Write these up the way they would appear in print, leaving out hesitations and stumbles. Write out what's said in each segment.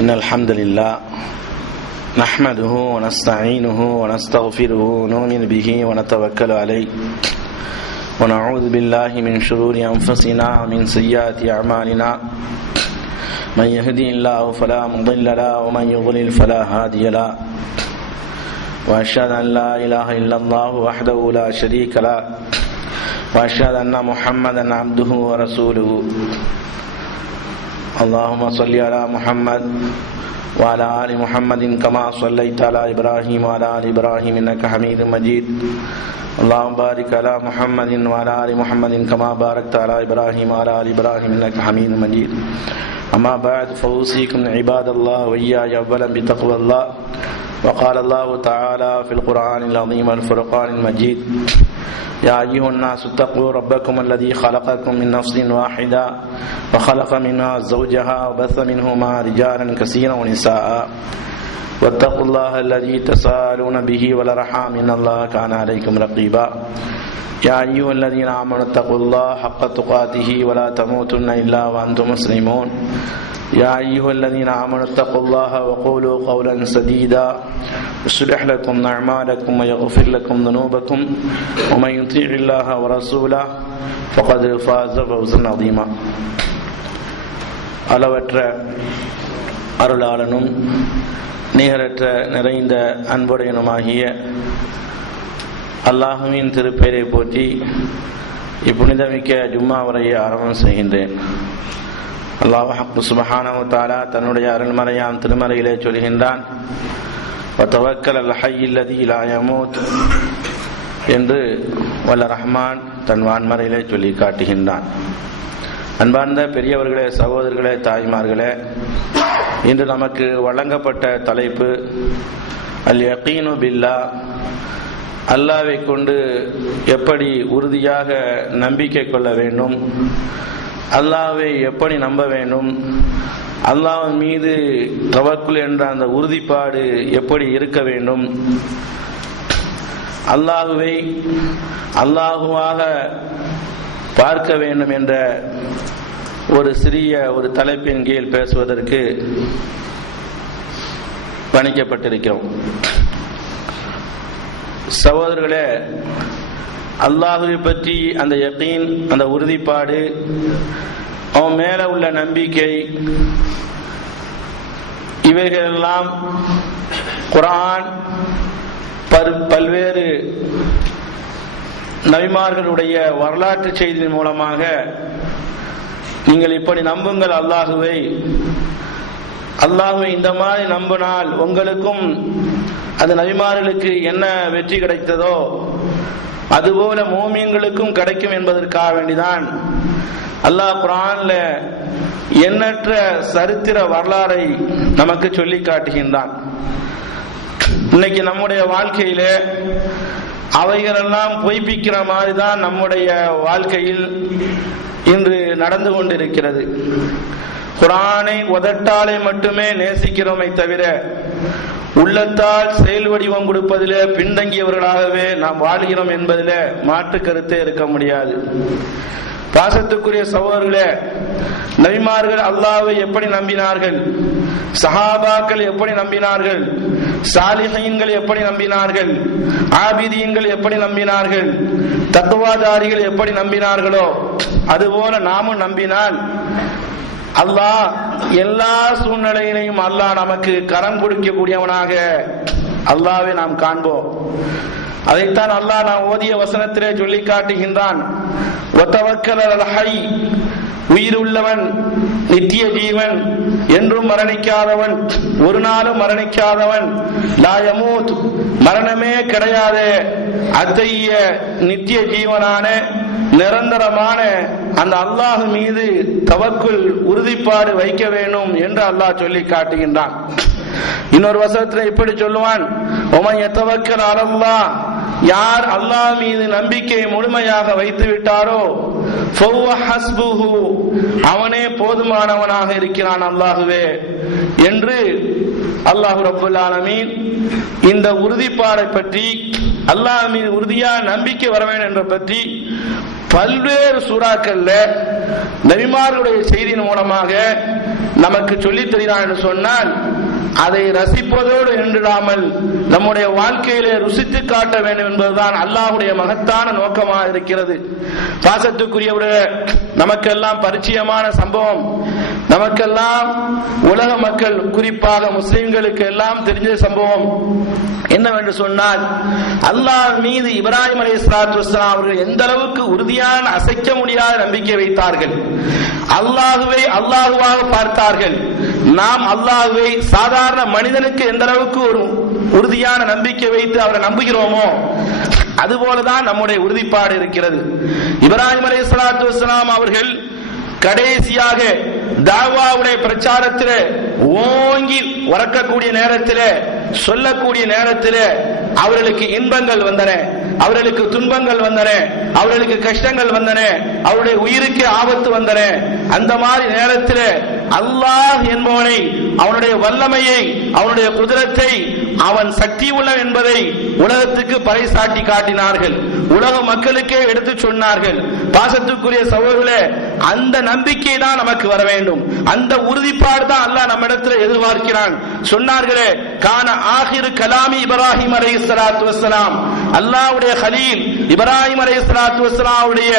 إن الحمد لله نحمده ونستعينه ونستغفره ونؤمن به ونتوكل عليه ونعوذ بالله من شرور أنفسنا ومن سيئات أعمالنا من يهدي الله فلا مضل له ومن يضلل فلا هادي له وأشهد أن لا إله إلا الله وحده لا شريك له وأشهد أن محمدا عبده ورسوله اللهم صل على محمد وعلى آل محمد كما صليت على إبراهيم وعلى آل إبراهيم إنك حميد مجيد اللهم بارك على محمد وعلى آل محمد كما باركت على إبراهيم وعلى آل إبراهيم إنك حميد مجيد أما بعد فأوصيكم عباد الله وإياي أولا بتقوى الله وقال الله تعالى في القرآن العظيم والفرقان المجيد يا أيها الناس اتقوا ربكم الذي خلقكم من نفس واحدة وخلق منها زوجها وبث منهما رجالا كثيرا ونساء واتقوا الله الذي تساءلون به والأرحام إن الله كان عليكم رقيبا يا أيها الذين آمنوا اتقوا الله حق تقاته ولا تموتن إلا وأنتم مسلمون يا أيها الذين آمنوا اتقوا الله وقولوا قولا سديدا يصلح لكم أعمالكم ويغفر لكم ذنوبكم ومن يطيع الله ورسوله فقد فاز فوزا عظيما. அளவற்ற அருளாளனும் நிகரற்ற நிறைந்த அன்புடையனுமாகிய அல்லாஹுவின் திருப்பெயரை போற்றி இப்புனிதமிக்க ஜும்மா உரையை ஆரம்பம் செய்கின்றேன். அல்லாஹ் சுப்ஹானஹு வ தஆலா தன்னுடைய அருள்மறையாம் திருமறையிலே சொல்கின்றான், வதவக்கல் அல் ஹய்யில் லதீ லா யமூத் என்று வல்ல ரஹ்மான் தன் வான்மறையிலே சொல்லி காட்டுகின்றான். அன்பார்ந்த பெரியவர்களே, சகோதரர்களே, தாய்மார்களே, இன்று நமக்கு வழங்கப்பட்ட தலைப்பு அல் யகீனு பில்லாஹ், அல்லாஹ்வை கொண்டு எப்படி உறுதியாக நம்பிக்கை கொள்ள வேண்டும், அல்லாஹ்வை எப்படி நம்ப வேண்டும், அல்லாஹ் மீது தவக்குல் என்ற அந்த உறுதிப்பாடு எப்படி இருக்க வேண்டும், அல்லாஹுவை அல்லாஹுவாக பார்க்க வேண்டும் என்ற ஒரு சிறிய ஒரு தலைப்பின் கீழ் பேசுவதற்கு பணிக்கப்பட்டிருக்கிறோம். சகோதரர்களே, அல்லாஹுவை பற்றி அந்த யகீன், அந்த உறுதிப்பாடு, அவன் மேல உள்ள நம்பிக்கை, இவைகளெல்லாம் குர்ஆன் பல்வேறு நபிமார்களுடைய வரலாற்று செய்தியின் மூலமாக நீங்கள் இப்படி நம்புங்கள் அல்லாஹுவை இந்த மாதிரி நம்பினால் உங்களுக்கும் அந்த நபிமார்களுக்கு என்ன வெற்றி கிடைத்ததோ அதுபோல மோமின்களுக்கும் கிடைக்கும் என்பதற்காக வேண்டிதான் அல்லாஹ் குர்ஆன்ல எண்ணற்ற சரித்திர வரலாறை நமக்கு சொல்லி காட்டுகின்றான். இன்னைக்கு நம்முடைய வாழ்க்கையில அவைகளெல்லாம் பொய்ப்பிக்கிற மாதிரி தான் நம்முடைய வாழ்க்கையில் இன்று நடந்து கொண்டிருக்கிறது. குர்ஆனை உதட்டாலே மட்டுமே நேசிக்கிறோமை தவிர உள்ளத்தால் செயல் வடிவம் கொடுப்பதிலே பின்தங்கியவர்களாகவே நாம் வாழ்கிறோம் என்பதிலே மாற்று கருத்தே இருக்க முடியாது. பாசத்துக்குரிய சகோதரர்களே, நபிமார்கள் அல்லாஹ்வை எப்படி நம்பினார்கள், சஹாபாக்கள் எப்படி நம்பினார்கள், சாலிஹீன்கள் எப்படி நம்பினார்கள், ஆபிதீன்கள் எப்படி நம்பினார்கள், தக்வாதாரிகள் எப்படி நம்பினார்களோ அதுபோல நாமும் நம்பினால் அல்லாஹ் எல்லா சூழ்நிலையிலையும் அல்லாஹ் நமக்கு கரம் கொடுக்கக்கூடியவனாக அல்லாஹ்வை நாம் காண்போம். அதைத்தான் அல்லாஹ் நாம் ஓதிய வசனத்திலே சொல்லி காட்டுகின்றான், வதவக்கல் அல் ஹய், உயிர் உள்ளவன், நித்திய ஜீவன், என்றும் மரணிக்காதவன், ஒரு நாளும் மரணிக்காதவன், லா யமூத், மரணமே கிடையாது, அத்தகைய நித்திய ஜீவனான நிரந்தரமான அந்த அல்லாஹ் மீது தவக்குல் உறுதிப்பாடு வைக்க வேண்டும் என்று அல்லாஹ் சொல்லி காட்டுகின்றான். இன்னொரு வசனத்தில் இப்படி சொல்லுவான், ஒமன் யதவக்கல் அலல்லாஹ், யார் அல்லாஹ் மீது நம்பிக்கை முழுமையாக வைத்து விட்டாரோ ஃபஹுவ ஹஸ்புஹு, அவனே போதுமானவனாக இருக்கிறான் அல்லாஹுவே என்று அல்லாஹ் ரப்பல் ஆலமீன் இந்த உறுதிப்பாடை பற்றி, அல்லாஹ் மீது உறுதியா நம்பிக்கை வர வேண்டும் என்ற பற்றி பல்வேறு சூறாக்கள்ல நபிமார்களுடைய செய்தியின் மூலமாக நமக்கு சொல்லித் தருகிறான் என்று சொன்னால் அதை ரசிப்பதோடு நின்றுடாமல் நம்முடைய வாழ்க்கையிலே ருசித்து காட்ட வேண்டும் என்பதுதான் அல்லாஹ்வுடைய மகத்தான நோக்கமாக இருக்கிறது. பாசத்துக்குரியவர்களே, நமக்கெல்லாம் பரிச்சயமான சம்பவம், நமக்கெல்லாம் உலக மக்கள் குறிப்பாக முஸ்லிம்களுக்கு எல்லாம் தெரிஞ்ச சம்பவம் என்னவென்று சொன்னால், அல்லாஹ் மீது இப்ராஹிம் அலைஹிஸ்ஸலாத்து வஸ்ஸலாம் அவர்கள் எந்த அளவுக்கு உறுதியான அசைக்க முடியாத நம்பிக்கை வைத்தார்கள். அல்லாஹுவை அல்லாஹுவாக பார்த்தார்கள். நாம் அல்லாஹுவை சாதாரண மனிதனுக்கு எந்த அளவுக்கு ஒரு உறுதியான நம்பிக்கை வைத்து அவரை நம்புகிறோமோ அதுபோலதான் நம்முடைய உறுதிப்பாடு இருக்கிறது. இப்ராஹிம் அலைஹிஸ்ஸலாத்து வஸ்ஸலாம் அவர்கள் கடைசியாக தாவாவுடைய பிரச்சாரத்திலே ஓங்கி வரக்கூடிய நேரத்திலே, சொல்லக்கூடிய நேரத்திலே அவர்களுக்கு இன்பங்கள் வந்தன, அவர்களுக்கு துன்பங்கள் வந்தன, அவர்களுக்கு கஷ்டங்கள் வந்தன, அவருடைய உயிருக்கு ஆபத்து வந்தன. அந்த மாதிரி நேரத்தில் அல்லாஹ் என்பவனை, அவனுடைய வல்லமையை, அவனுடைய குதிரத்தை, அவன் சக்தி உள்ளவன் என்பதை உலகத்துக்கு பறைசாட்டி காட்டினார்கள். உலக மக்களுக்கே எடுத்து சொன்னார்கள். பாசத்துக்குரிய சகோதரர்களே, அந்த நம்பிக்கை தான் நமக்கு வர வேண்டும். அந்த உறுதிப்பாடு தான் அல்லாஹ் நம்மிடத்தில் எதிர்பார்க்கிறான். சொன்னார்களே, கான ஆகிரு கலாமி இப்ராஹிம் அலைஹிஸ்ஸலாத்து வஸ்ஸலாம், அல்லாஹ்வுடைய கலீல் இப்ராஹிம் அலைஹிஸ்ஸலாத்து வஸ்ஸலாமுடைய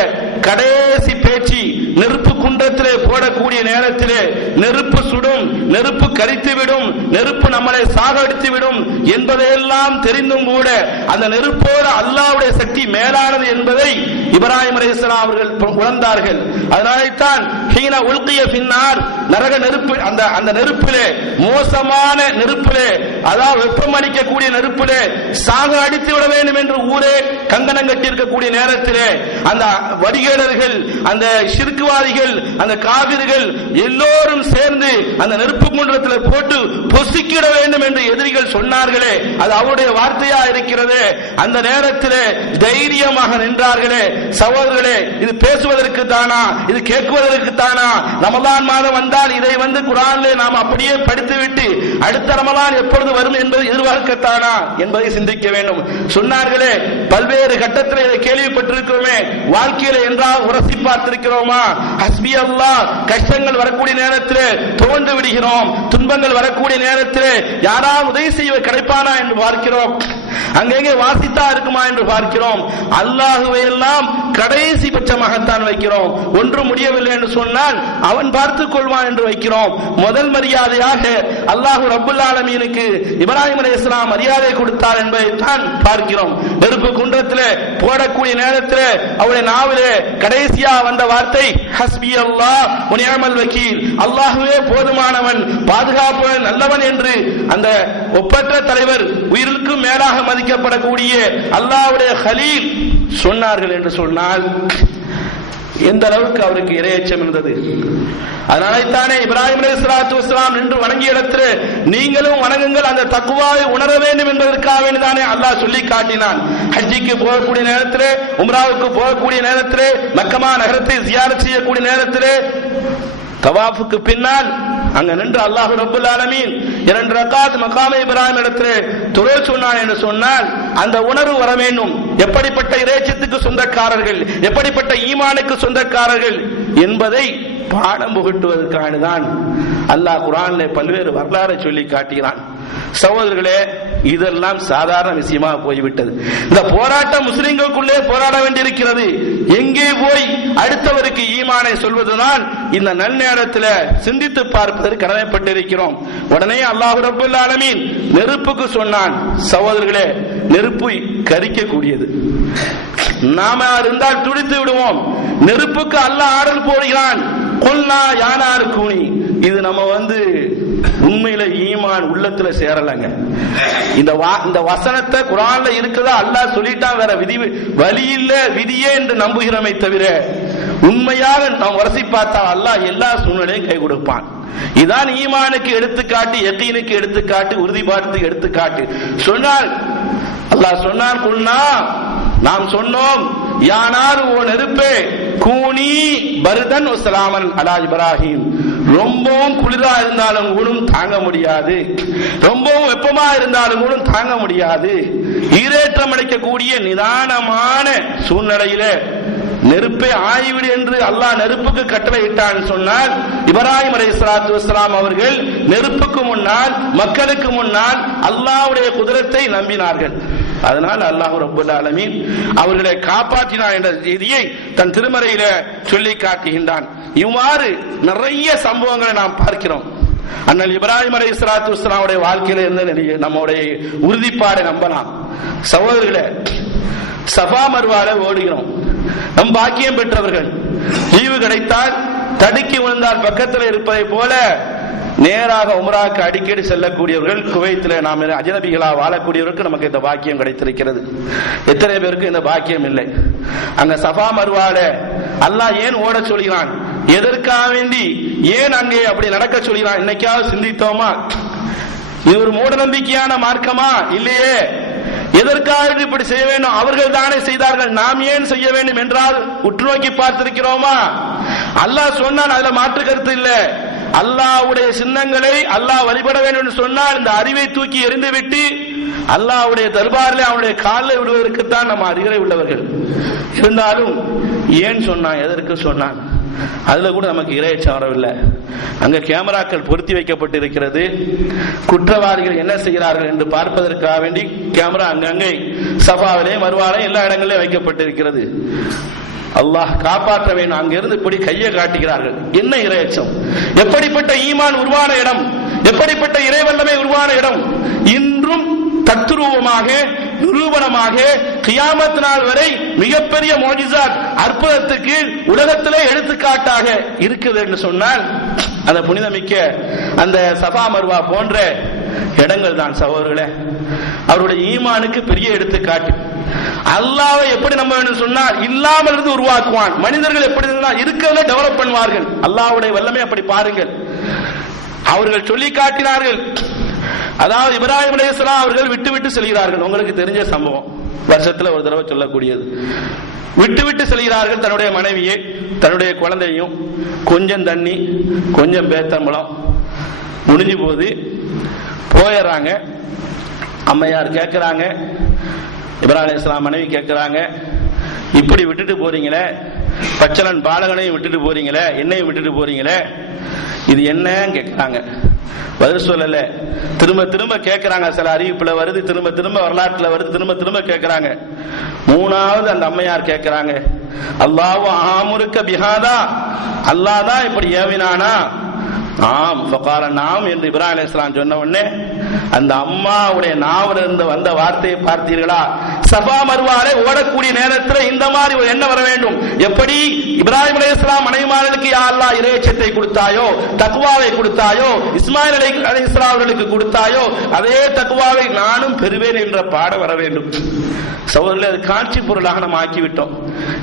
கடைசி பேச்சு நெருப்பு குன்றத்திலே போடக்கூடிய நேரத்திலே நெருப்பு சுடும், நெருப்பு கரித்துவிடும், நெருப்பு நம்மளை சாகடித்துவிடும் என்பதையெல்லாம் தெரிந்தும் கூட அந்த நெருப்போடு அல்லாஹ்வுடைய சக்தி மேலானது என்பதை இப்ராஹிம் அலைஹிஸ்ஸலாம் அவர்கள் உணர்ந்தார்கள். அதனால்தான் ஹீன உல்கிய பின்னார், நரக நெருப்பு, அந்த நெருப்பிலே, மோசமான நெருப்பிலே, அதாவது வெப்பம் அடிக்கக்கூடிய நெருப்பிலே சாக அடித்து விட வேண்டும் என்று ஊரே கங்கணம் கட்டியிருக்கக்கூடிய நேரத்திலே அந்த வடிகேடர்கள், அந்த ஷிர்க்குவாதிகள், அந்த காபிர்கள் எல்லோரும் சேர்ந்து அந்த நெருப்பு குன்றத்தில் போட்டு பொசுக்கிட வேண்டும் என்று எதிரிகள் சொன்னார்களே, அது அவருடைய வார்த்தையா இருக்கிறது. அந்த நேரத்திலே தைரியமாக நின்றார்களே. சகோதரர்களே, இது பேசுவதற்கு தானா, இது கேட்குவதற்கு தானா? ரமலான் மாதம் வந்தால் இதை குர்ஆனிலே நாம் அப்படியே படித்துவிட்டு அடுத்த ரமலான் எப்பொழுது வரும் என்பதை எதிர்பார்க்கத்தானா என்பதை சிந்திக்க வேண்டும். சொன்னார்களே, பல்வேறு கட்டத்தில் இதை கேள்விப்பட்டிருக்கிறோமே, வாழ்க்கையில என்றால் உரசி பார்த்திருக்கிறோமா? ஹஸ்பி அல்லாஹ், கஷ்டங்கள் வரக்கூடிய நேரத்தில் தோண்டு விடுகிறோம், துன்பங்கள் வரக்கூடிய நேரத்தில் யாராவது உதவி செய்ய கிடைப்பானா என்று பார்க்கிறோம், அங்கங்கே வாசித்தா இருக்குமா என்று பார்க்கிறோம். அல்லாஹுவை எல்லாம் கடைசி பட்சமாகத்தான் வைக்கிறோம். ஒன்று முடியவில்லை என்று சொன்னால் அவன் பார்த்துக் கொள்வான் என்று வைக்கிறோம். முதல் மரியாதையாக அல்லாஹு ரப்புல் ஆலமீனுக்கு இப்ராஹிம் அலைஹிஸ்ஸலாம் மரியாதை கொடுத்தார் என்பதை தான் பார்க்கிறோம். நெருப்பு குன்றத்திலே போடக்கூடிய நேரத்தில் அவருடைய நாவிலே கடைசியா வந்த வார்த்தை ஹஸ்பி அல்லாஹ் வ நிஅமல் வக்கீல், அல்லாஹ்வே போதுமானவன், பாதுகாப்பவன், நல்லவன் என்று அந்த ஒப்பற்ற தலைவர், உயிருக்கு மேலாக மதிக்கப்படக்கூடிய அல்லாஹ்வுடைய கலீல் சொன்னார்கள் என்று சொன்னால் எந்த அளவுக்கு அவருக்கு இறையச்சம் இருந்தது. அதனால்தானே இப்ராஹிம் அலைஹிஸ்ஸலாத்து வஸ்ஸலாம் நின்று வணங்கிய இடத்தில் நீங்களும் வணங்குங்கள், அந்த தக்வாவை உணர வேண்டும் என்பதற்காக வேண்டிதானே அல்லாஹ் சொல்லி காட்டினான். ஹஜ்ஜிக்கு போகக்கூடிய நேரத்தில், உம்ராவுக்கு போகக்கூடிய நேரத்தில், மக்கமா நகரத்தை ஜியாரத் செய்யக்கூடிய நேரத்தில் தவாஃபுக்கு பின்னால் அங்க நின்று அல்லாஹ் ரப்பல் ஆலமீன் 2 ரக்காத் மகாமே இப்ராஹிம் இடத்திலே தொழ சொன்னான் என்று சொன்னால் அந்த உணர்வு வர வேண்டும். எப்படிப்பட்ட இறைச்சத்துக்கு சொந்தக்காரர்கள், எப்படிப்பட்ட ஈமானுக்கு சொந்தக்காரர்கள் என்பதை பாடம் புகட்டுவதற்காக தான் அல்லாஹ் குர்ஆனிலே பல்வேறு வரலாறை சொல்லி காட்டுகிறான். சகோதரர்களே, இதெல்லாம் சாதாரண விஷயமாக போய்விட்டது. இந்த போராட்டம் முஸ்லிம்களுக்குள்ளே போராட வேண்டியிருக்கிறது. எங்கே போய் அடுத்தவருக்கு ஈமானை சொல்வதுதான் இந்த நன்னேரத்தில் சிந்தித்து பார்ப்பதற்கு கடமைப்பட்டிருக்கிறோம். உடனே அல்லாஹ் ரப்பல் ஆலமீன் நெருப்புக்கு சொன்னான். சகோதரர்களே, நெருப்பு கரிக்கக்கூடியது, நாம இருந்தால் துடித்து விடுவோம். நெருப்புக்கு அல்லாஹ் ஆடல் போடுகிறான், கொல்லா யானார் கூனி. இது நம்ம உண்மையில ஈமான் உள்ளத்துல சேரலங்க. இந்த வசனத்தை குர்ஆன்ல இருக்குதா அல்லாஹ் சொல்லிட்டான், வேற வழி இல்ல, விதியே என்று நம்புகிறோமே தவிர உண்மையாக நாம் வரசி பார்த்தா அல்லாஹ் எல்லா சூழ்நிலையும் கை கொடுப்பான். இதான் ஈமானுக்கு எடுத்துக்காட்டு, யகீனுக்கு எடுத்துக்காட்டு, உறுதிப்பாட்டுக்கு எடுத்துக்காட்டு. சொன்னால் அல்லாஹ் சொன்னான், குல்னா நாம் சொன்னோம், யானார் ஓ நெருப்பே, கூனி பர்தன் வ ஸலாமன் அலா இப்ராஹிம். ரொம்பவும் குளிரா இருந்தாலும் கூட தாங்க முடியாது, ரொம்பவும் வெப்பமா இருந்தாலும் கூட தாங்க முடியாது. ஈரேற்றம் அளிக்கக்கூடிய நிதானமான சூழ்நிலையில நெருப்பை ஆய்விடு என்று அல்லாஹ் நெருப்புக்கு கட்டளை இட்டான்னு சொன்னால், இப்ராஹிம் அலைஹிஸ்ஸலாத்து வஸ்ஸலாம் அவர்கள் நெருப்புக்கு முன்னால், மக்களுக்கு முன்னால் அல்லாஹ்வுடைய குதிரத்தை நம்பினார்கள். அதனால் அல்லாஹ் ரப்பல் ஆலமீன் அவர்களை காப்பாற்றினார் என்ற செய்தியை தன் திருமறையில சொல்லி காட்டுகின்றான். இவ்வாறு நிறைய சம்பவங்களை நாம் பார்க்கிறோம். அண்ணல் இப்ராஹிம் அலைஹிஸ்ஸலாத்து வஸ்ஸலாமுடைய வாழ்க்கையில இருந்து நம்முடைய உறுதிப்பாடை நம்பலாம். சகோதரர்களே, சஃபா மர்வால ஓடுகிறோம். நம் பாக்கியம் பெற்றவர்கள் லீவு கிடைத்தால் தடுக்கி விழுந்தால் பக்கத்தில் இருப்பதை போல நேராக உம்ராவுக்கு அடிக்கடி செல்லக்கூடியவர்கள், குவைத்தில் நாம் அஜனபிகளாக வாழக்கூடியவர்களுக்கு நமக்கு இந்த பாக்கியம் கிடைத்திருக்கிறது. எத்தனை பேருக்கு இந்த பாக்கியம் இல்லை? அங்க சஃபா மர்வால அல்லாஹ் ஏன் ஓட சொல்கிறான், எதற்காக வேண்டி ஏன் அங்கே அப்படி நடக்க சொல்கிறான்? இன்னைக்காவது சிந்தித்தோமா? இது ஒரு மூட நம்பிக்கையான மார்க்கமா? இல்லையே. எதற்காக இப்படி செய்ய வேண்டும்? அவர்கள் தானே செய்தார்கள், நாம் ஏன் செய்ய வேண்டும் என்றால் உற்று நோக்கி பார்த்திருக்கிறோமா? அல்லாஹ் சொன்னான், அதுல மாற்று கருத்து இல்லை. அல்லாஹ்வுடைய சின்னங்களை அல்லாஹ் வழிபட வேண்டும் என்று சொன்னால் இந்த அறிவை தூக்கி எறிந்துவிட்டு அல்லாஹ்வுடைய தர்பாரில் அவனுடைய காலில் விடுவதற்குத்தான் நம்ம அறிவுரை உள்ளவர்கள். இருந்தாலும் ஏன் சொன்னான், எதற்கு சொன்னான்? அதுல கூட நமக்கு இறையச்சம் வரவில்லை. அங்க கேமராக்கள் பொருத்தி வைக்கப்பட்டிருக்கிறது. குற்றவாளிகள் என்ன செய்கிறார்கள் என்று பார்ப்பதற்காக வேண்டி கேமரா அங்கங்கே சஃபாவிலே மர்வாலே எல்லா இடங்களிலும் வைக்கப்பட்டிருக்கிறது. அல்லாஹ் காப்பாற்ற வேண்டும். அங்கிருந்து இப்படி கையை காட்டுகிறார்கள். என்ன இறையச்சம்! எப்படிப்பட்ட ஈமான் உருவான இடம், எப்படிப்பட்ட இறைவல்லமை உருவான இடம்! இன்றும் தத்ரூபமாக நிரூபணமாக கியாமத் நாள் வரை மிகப்பெரிய மோஜிசாத் அற்புதத்துக்கு உலகத்திலே எடுத்துக்காட்டாக இருக்குது என்று சொன்னால் அந்த புனிதமிக்க அந்த சஃபா மர்வா போன்ற இடங்கள் தான் சகோதரர்களே அவருடைய ஈமானுக்கு பெரிய எடுத்துக்காட்டு. அல்லாஹ்வை எப்படி நம்ப வேண்டும் சொன்னால் இல்லாமல் இருந்து உருவாக்குவான். மனிதர்கள் எப்படி இருக்கிறத டெவலப் பண்ணுவார்கள். அல்லாஹ்வுடைய வல்லமை அப்படி பாருங்கள். அவர்கள் சொல்லி காட்டினார்கள். அதாவது இப்ராஹிம் அலைஹிஸ்ஸலாம் அவர்கள் விட்டு விட்டு செல்கிறார்கள். உங்களுக்கு தெரிஞ்ச சம்பவம், வருஷத்துல ஒரு தடவை சொல்லக்கூடியது. விட்டு விட்டு செல்கிறார்கள் தன்னுடைய மனைவியை, தன்னுடைய குழந்தையும். கொஞ்சம் தண்ணி, கொஞ்சம் பேத்தம்பளம் முடிஞ்சு போது போயிடுறாங்க. அம்மையார் கேட்கிறாங்க, இப்ராஹிம் அலைஹிஸ்ஸலாம் மனைவி கேட்கிறாங்க, இப்படி விட்டுட்டு போறீங்களே, பச்சலன் பாலகனையும் விட்டுட்டு போறீங்களே, என்னையும் விட்டுட்டு போறீங்களே, இது என்னன்னு கேட்கிறாங்க. பதில் சொல்லல. திரும்ப திரும்ப கேட்கிறாங்க. சில அறிவிப்புல வருது, திரும்ப திரும்ப வரலாற்றுல வருது, திரும்ப திரும்ப கேட்கிறாங்க. மூணாவது அந்த அம்மையார் கேட்கிறாங்க, அல்லாஹு ஆமுருக்க பிஹாதா, அல்லாஹ் தான் இப்படி ஏவினானா? ஆம் ஃபகால நாம் என்று இப்ராஹிம் அலைஹிஸ்ஸலாம் சொன்ன உடனே அந்த அம்மாவுடைய நாவல இருந்து வந்த வார்த்தையை பார்த்தீர்களா? சஃபா மர்வாலே ஓடக்கூடிய நேரத்தில் இந்த மாதிரி ஒரு எண்ணம் வர வேண்டும். எப்படி இப்ராஹிம் அலைஹிஸ்ஸலாம் மனைவிமார்களுக்கு யா அல்லாஹ் இறையச்சத்தை கொடுத்தாயோ, தக்வாவை கொடுத்தாயோ, இஸ்மாயில் அலைஹிஸ்ஸலாம் அவர்களுக்கு கொடுத்தாயோ, அதே தக்வாவை நானும் பெறுவேன் என்ற பாடம் வர வேண்டும். சகோதரர்களே, அது காட்சி பொருளாக நாம் ஆக்கிவிட்டோம்.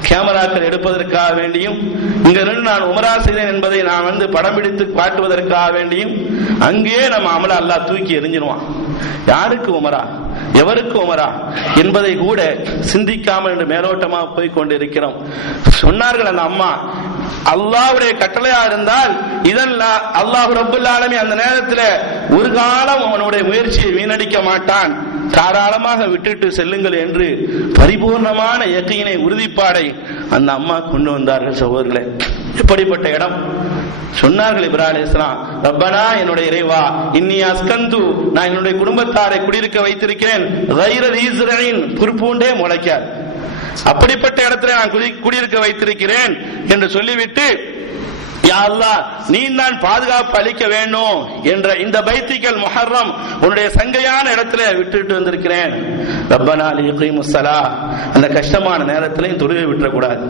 கேமராக்கள் எடுப்பதற்காக வேண்டியும், இங்க நின்று நான் உமரா செய்தேன் என்பதை நான் படம் பிடித்து காட்டுவதற்காக வேண்டியும் அங்கே நம்ம அமல அல்லாஹ் தூக்கி எறிஞ்சிருவான். யாருக்கு உமரா, எவருக்கு உமரா என்பதை கூட சிந்திக்காமல் என்று மேலோட்டமாக போய் கொண்டிருக்கிறோம். சொன்னார்கள் அந்த அம்மா, அல்லாஹ்வுடைய கட்டளையா இருந்தால் இதெல்லாம் அல்லாஹ் ரப்பல் ஆலமீன் அந்த நேரத்தில் ஒரு காலம் அவனுடைய முயற்சியை வீணடிக்க மாட்டான், தாராளமாக விட்டுட்டு செல்லுங்கள் என்று பரிபூர்ணமான யக்கீனை, உறுதிப்பாடை அந்த அம்மா கொண்டு வந்தார்கள். சகோதரர்களே, எப்படிப்பட்ட இடம்! சொன்னார்கள் இப்ராஹிம் அலைஹிஸ்ஸலாம், ரப்பனா என்னுடைய இறைவா, இன்னி அஸ்கந்து, நான் என்னுடைய குடும்பத்தாரை குடியிருக்க வைத்திருக்கிறேன், கைர ரீஸ்ரீன், புற்பூண்டே முளைக்காது, அப்படிப்பட்ட இடத்துல நான் குடியிருக்க வைத்திருக்கிறேன் என்று சொல்லிவிட்டு, யா அல்லாஹ் நீ தான் பாதுகாப்பு அளிக்க வேண்டும் என்ற இந்த பைத்திகல் முஹர்ரம் உன்னுடைய சங்கையான இடத்துல விட்டுட்டு வந்திருக்கிறேன். ரப்பனா லியகீமுஸ் ஸலா, அந்த கஷ்டமான நேரத்திலையும் தொழுகை விட்டுறக்கூடாது.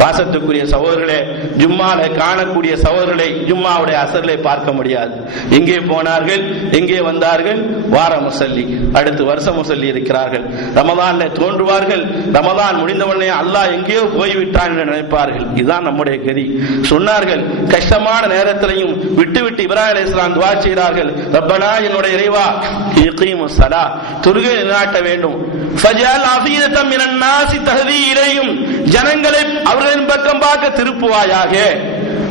பாசத்துக்குரிய சகோதரர்களே, ஜும்மால காணக்கூடிய சகோதரர்களை ஜும்மாவுடைய அசர்களை பார்க்க முடியாது. எங்கே போனார்கள், எங்கே வந்தார்கள்? வார முசல்லி, அடுத்து வருஷ முசல்லி இருக்கிறார்கள். ரமலான்ல தோன்றுவார்கள், ரமலான் முடிந்தவுடனே அல்லாஹ் எங்கேயோ போய்விட்டான் என்று நினைப்பார்கள். இதுதான் நம்முடைய கதி. சொன்னார்கள், கஷ்டமான நேரத்திலையும் விட்டு விட்டு இப்ராஹிம் அலைஹிஸ்ஸலாம் துஆ செய்கிறார்கள், ரப்பனா என்னுடைய இறைவா யகீமுஸ் ஸலா, தொழுகை நிலைநாட்ட வேண்டும். ஃபஜஅல் அஃபீதத்தம் மினன் நாஸி தஹதி இலையும், ஜனங்களை அவர்களின் பக்கம் பார்க்க திருப்புவாயாக.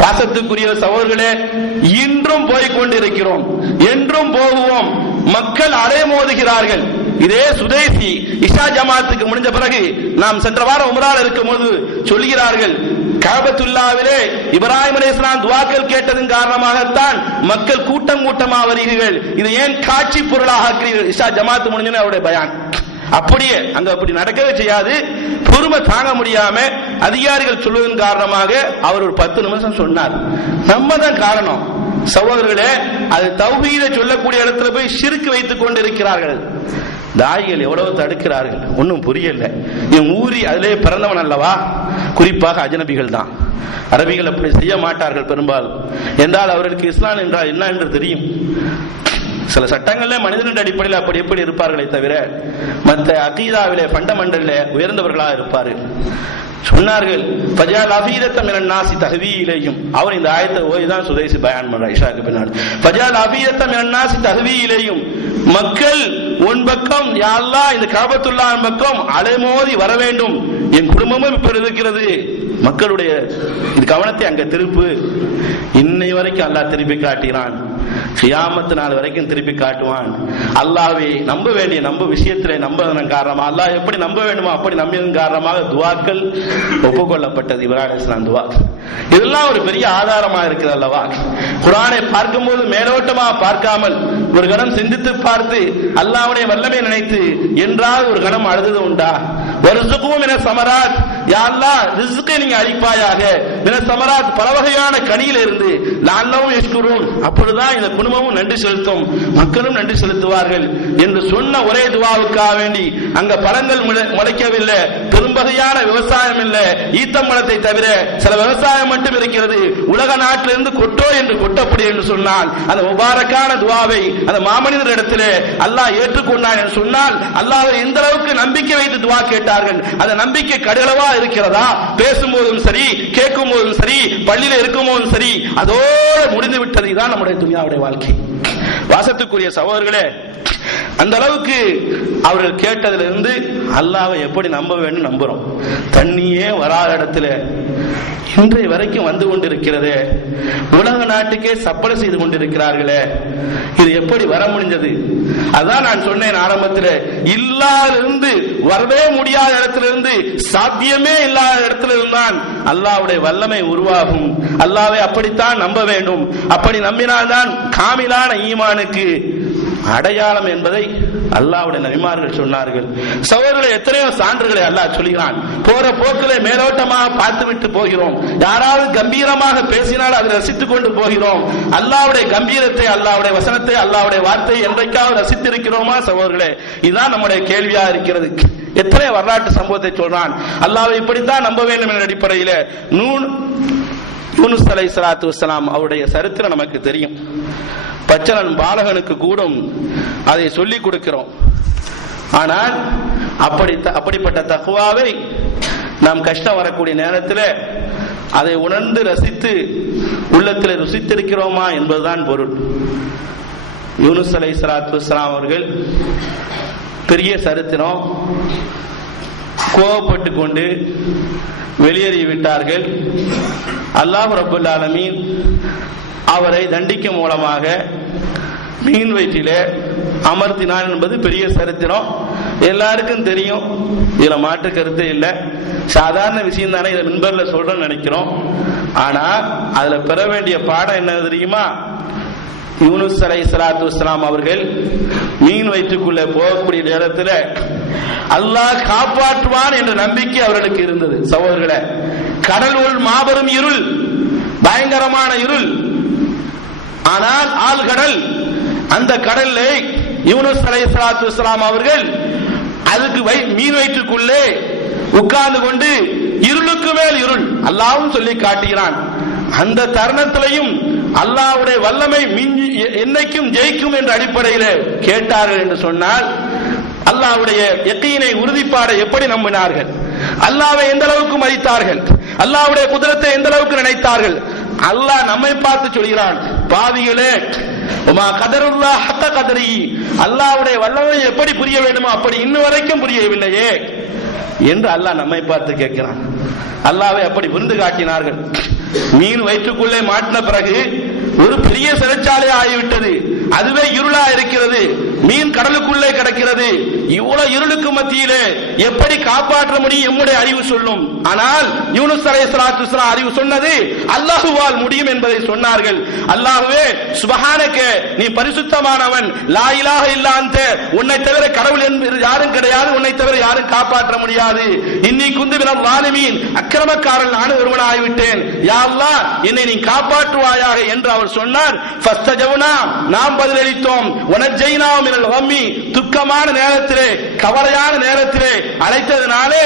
பாசத்துக்குரிய சகோதரர்களே, இன்றும் போய் கொண்டிருக்கிறோம், என்றும் போகுவோம். மக்கள் அலைமோதுகிறார்கள். இதே சுதைசி இஷா ஜமாத்துக்கு முடிஞ்ச பிறகு நாம் சென்ற வாரம் உம்ரால இருக்கும் போது சொல்கிறார்கள், காபத்துல்லாவிலே இப்ராஹிம் அலைஹிஸ்ஸலாம் துஆக்கள் கேட்டதன் காரணமாகத்தான் மக்கள் கூட்டம் கூட்டமாக வருகிறீர்கள், இதை ஏன் காட்சி பொருளாக ஆக்கிறீர்கள்? இஷா ஜமாத்து முடிஞ்சோன்னு அவருடைய பயான் அப்படியே அங்க அப்படி நடக்கவே செய்யாது. பொறுமை தாங்க முடியாம அதிகாரிகள் சொல்வதன் காரணமாக அவர் ஒரு 10 நிமிஷம் சொன்னார். நம்ம தான் காரணம் சகோதரர்களே. அது தௌஹீதை சொல்லக்கூடிய இடத்துல போய் ஷிர்க் வைத்துக் கொண்டிருக்கிறார்கள். தாயிகள் எவ்வளவு தடுக்கிறார்கள், ஒன்னும் புரியல. இவன் ஊறி அதிலே பிறந்தவன் அல்லவா, குறிப்பாக அஜனபிகள் தான். அரபிகள் அப்படி செய்ய மாட்டார்கள் பெரும்பாலும். என்றால் அவர்களுக்கு இஸ்லாம் என்றால் என்ன என்று தெரியும். சில சட்டங்கள்ல மனிதனின் அடிப்படையில் அப்படி எப்படி இருப்பார்களே தவிர மற்ற அகீதாவிலே ஃபண்டமெண்டல்ல உயர்ந்தவர்களாக இருப்பார்கள். சொன்னார்கள், ஃபஜால் அபீதத்த மினன் நாசி தஹ்வீலையும். அவர் இந்த ஆயத்தை ஓதிதான் சுதைசி பயான் பண்றார் இஷாக்கு பின்னாடி. ஃபஜால் அபீதத்த மினன் நாசி தஹ்வீலையும், மக்கள் உன் பக்கம் யா அல்லாஹ் இந்த காபத்துல்லாஹ் பக்கம் அலைமோதி வர வேண்டும். என் குடும்பமும் இப்ப இருக்கிறது, மக்களுடைய கவனத்தை அங்க திருப்பு. இன்னை வரைக்கும் அல்லாஹ் திருப்பி காட்டுகிறான், கியாமத் நாள் வரைக்கும் திருப்பி காட்டுவான். அல்லாஹ்வை நம்ப வேண்டிய விஷயத்திலே நம்பதன் காரணமா, அல்லாஹ் எப்படி நம்ப வேண்டுமோ அப்படி நம்பியதன் காரணமாக துஆக்கள் ஒப்புக்கொள்ளப்பட்டது. இப்ராஹிம் அலைஹிஸ்ஸலாம் துஆ, இதெல்லாம் ஒரு பெரிய ஆதாரமா இருக்குது அல்லவா. குர்ஆனை பார்க்கும்போது மேலோட்டமா பார்க்காமல் ஒரு கணம் சிந்தித்து பார்த்து அல்லாஹ்வுடைய வல்லமை நினைத்து என்றால் ஒரு கணம் அழுது உண்டா? வர்ஸுகும் மின ஸமராத், யா அல்லாஹ் ரிஸ்கை நீங்க அளிப்பாயாக, மின ஸமராத் பல வகையான கனியில இருந்து, லஅல்லஹும் யஷ்குரூன், அப்பொழுதுதான் இந்த குடும்பமும் நன்றி செலுத்தும், மக்களும் நன்றி செலுத்துவார்கள் என்று சொன்ன ஒரே துஆவுக்காக வேண்டி அங்க பழங்கள் முளைக்கவில்லை, பெரும்பகையான விவசாயம் இல்லை, ஈத்தம்பழத்தை தவிர சில விவசாயம் மட்டும் இருக்கிறது. உலக நாட்டிலிருந்து கொட்டோ என்று கொட்டப்படி என்று சொன்னால் அந்த முபாரக்கான துஆவை அந்த மாமனிதர் இடத்திலே அல்லாஹ் ஏற்றுக்கொண்டான் என்று சொன்னால் அல்லாஹ்வை எந்த அளவுக்கு நம்பிக்கை வைத்து துஆ கேட்டார்கள். அந்த நம்பிக்கை கடலவா இருக்கிறதா? பேசும்போதும் சரி, கேட்கும் போதும் சரி, பள்ளியில இருக்கும் போதும் சரி, அதோடு முடிந்து விட்டது. இதுதான் நம்முடைய துன்யாவுடைய வாழ்க்கை. வாசத்துக்குரிய சகோதரர்களே, அந்த அளவுக்கு அவர்கள் கேட்டதிலிருந்து அல்லாஹ்வை எப்படி நம்ப வேண்டும் நம்புறோம். தண்ணியே வராத இடத்துல இன்றைய வரைக்கும் வந்து கொண்டிருக்கிறது, உலக நாட்டுக்கே சப்பளை செய்து கொண்டிருக்கிறார்களே, இது எப்படி வர முடிஞ்சது? அதான் நான் சொன்னேன் ஆரம்பத்தில், இல்லாதிருந்து வரவே முடியாத இடத்திலிருந்து சாத்தியமே இல்லாத இடத்துல இருந்தான் அல்லாஹ்வுடைய வல்லமை உருவாகும். அல்லாஹ்வை அப்படித்தான் நம்ப வேண்டும். அப்படி நம்பினால்தான் காமிலான ஈமானுக்கு அடையாளம் என்பதை அல்லாஹ்வுடைய நபிமார்கள் சொன்னார்கள். சகோதரர்களே, எத்தனையோ சான்றுகளை அல்லாஹ் சொல்கிறான். போற போக்கிலே மேலோட்டமாக பார்த்து விட்டு போகிறோம். யாராவது கம்பீரமாக பேசினால் அதை ரசித்துக் கொண்டு போகிறோம். அல்லாஹ்வுடைய கம்பீரத்தை, அல்லாஹ்வுடைய வசனத்தை, அல்லாஹ்வுடைய வார்த்தையை என்றைக்காவது ரசித்திருக்கிறோமா சகோதரர்களே? இதுதான் நம்முடைய கேள்வியா இருக்கிறது. எத்தனை வரலாற்று சம்பவத்தை சொல்றான். அல்லாஹ்வை இப்படித்தான் நம்ப வேண்டும் என்ற அடிப்படையில் யூனுஸ் அலைஹிஸ்ஸலாத்து வஸ்ஸலாம் அவருடைய சரித்திரம் நமக்கு தெரியும். பச்சளன் பாலகனுக்கு கூட அதை சொல்லிக் கொடுக்கிறோம். ஆனால் அப்படிப்பட்ட தக்வாவை நாம் கஷ்டம் வரக்கூடிய நேரத்தில் அதை உணர்ந்து ரசித்து உள்ளத்தில் ருசித்திருக்கிறோமா என்பதுதான் பொருள். யூனுஸ் அலைஹிஸ்ஸலாத்து வஸ்ஸலாம் அவர்கள் பெரிய சரித்திரம். கோபப்பட்டு கொண்டு வெளியேறிவிட்டார்கள். அல்லாஹ் ரப்பல் ஆலமீன் அவரை தண்டிக்கும் மூலமாக மீன் வயிற்றிலே அமர்த்தினான் என்பது பெரிய சரித்திரம், எல்லாருக்கும் தெரியும். இதுல மாற்று கருத்து இல்லை. சாதாரண விஷயம் தானே, இதை மின்பர்ல சொல்றேன்னு நினைக்கிறோம். ஆனா அதுல பெற வேண்டிய பாடம் என்ன தெரியுமா? யூனுஸ் அலைஹிஸ்ஸலாத்து வஸ்ஸலாம் அவர்கள் மீன் வயிற்றுக்குள்ளே போகக்கூடிய நேரத்தில் அல்லாஹ் காப்பாற்றுவான் என்ற நம்பிக்கை அவர்களுக்கு இருந்தது. சகோதரர்களே, கடல் உள் மாபெரும் இருள், பயங்கரமான இருள். ஆனால் ஆழ்கடல், அந்த கடல்ல யூனுஸ் அலைஹிஸ்ஸலாத்து வஸ்ஸலாம் அவர்கள் அதுக்கு மீன் வயிற்றுக்குள்ளே உட்கார்ந்து கொண்டு இருளுக்கு மேல் இருள், அல்லாஹ்வும் சொல்லி காட்டுகிறான். அந்த தருணத்திலையும் அல்லாஹ்வுடைய வல்லமை என்னைக்கும் ஜெயிக்கும் என்ற அடிப்படையில் கேட்டார்கள் என்று சொன்னால் அல்லாஹ்வுடைய யகீனை உறுதிப்பாட எப்படி நம்பினார்கள்? அல்லாஹ்வை எந்த அளவுக்கு மதித்தார்கள்? அல்லாஹ்வுடைய குதிரத்தை எந்த அளவுக்கு நினைத்தார்கள்? அல்லாஹ் நம்மை பார்த்து சொல்கிறான், பாவிகளே, உமா கதருல்லாஹ் ஹக்க கதரி, அல்லாஹ்வுடைய வல்லமை எப்படி புரிய வேண்டுமோ அப்படி இன்னும் வரைக்கும் புரியவில்லையே என்று அல்லாஹ் நம்மை பார்த்து கேட்கிறான். அல்லாஹ்வை அப்படி புரிந்து காட்டினார்கள். மீன் வயிற்றுக்குள்ளே மாட்டின பிறகு ஒரு பெரிய சிறைச்சாலை ஆகிவிட்டது. அதுவே இருளா இருக்கிறது. மீன் கடலுக்குள்ளே கிடக்கிறது. இவ்வளவு இருளுக்கு மத்தியிலே எப்படி காப்பாற்ற முடியும் எம்முடைய அறிவு சொல்லும். ஆனால் யூனுஸ் அலைஹிஸ்ஸலாத்து வஸலாம் அறிவு சொன்னது அல்லாஹ்வால் முடியும் என்பதை சொன்னார்கள். அல்லாஹ்வே சுப்ஹானக, நீ பரிசுத்தமானவன், லா இலாஹ இல்லா அன்த, உன்னை தவிர கடவுள் என்பது யாரும் கிடையாது, உன்னை தவிர யாரும் காப்பாற்ற முடியாது. இன்னி குந்து மினல் ஸாலிமீன், அக்கிரமக்காரன் நான் ஒருவனாகிவிட்டேன், யா அல்லாஹ் என்னை நீ காப்பாற்றுவாயாக என்று அவர் சொன்னார். ஃபஸ்தஜப்னா, நாம் பதிலளித்தோம். வனஜைனா மினல் கம்மி, துக்கமான நேரத்திலே, கவலையான நேரத்திலே அழைத்ததினாலே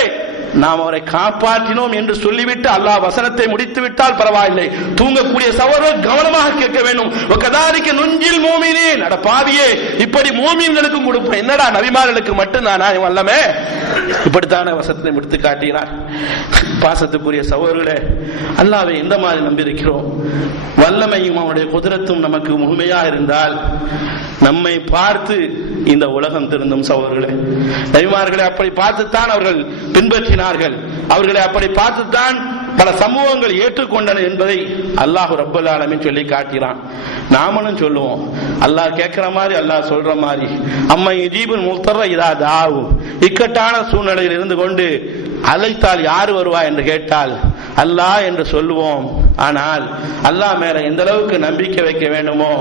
நாம் அவரை காப்பாற்றினோம் என்று சொல்லிவிட்டு அல்லாஹ் வசனத்தை முடித்து விட்டால் பரவாயில்லை. தூங்கக்கூடிய சகோதரர் கவனமாக கேட்க வேண்டும். கதாலிக்க நுஞ்சில் மூமினீன், அட பாவியே, இப்படி மூமின்களுக்கும் கொடுப்பேன். என்னடா நபிமார்களுக்கு மட்டும்தானா வல்லமே? இப்படித்தான வசனத்தை முடித்து காட்டினார். பாசத்துக்குரிய சகோதரர்களே, அல்லாஹ்வை எந்த மாதிரி நம்பியிருக்கிறோம்? வல்லமையும் அவனுடைய குதிரத்தும் நமக்கு முழுமையா இருந்தால் நம்மை பார்த்து இந்த உலகம் திருந்தும். சகோதரர்களே, நபிமார்களை அப்படி பார்த்துத்தான் அவர்கள் பின்பற்றினார்கள். அவர்களை அப்படி பார்த்துத்தான் பல சமூகங்கள் ஏற்றுக்கொண்டன என்பதை அல்லாஹ் ரப்பல் ஆலமீன் சொல்லி காட்டினான். நாமளும் சொல்லுவோம், அல்லாஹ் கேட்கிற மாதிரி, அல்லாஹ் சொல்ற மாதிரி. அம்மா யுஜீபுல் முல்தர்ர இதா தாவு, இக்கட்டான சூழ்நிலையில் இருந்து கொண்டு அழைத்தால் யார் வருவா என்று கேட்டால் அல்லாஹ் என்று சொல்லுவோம். ஆனால் அல்லாஹ் மேல எந்த அளவுக்கு நம்பிக்கை வைக்க வேண்டுமோ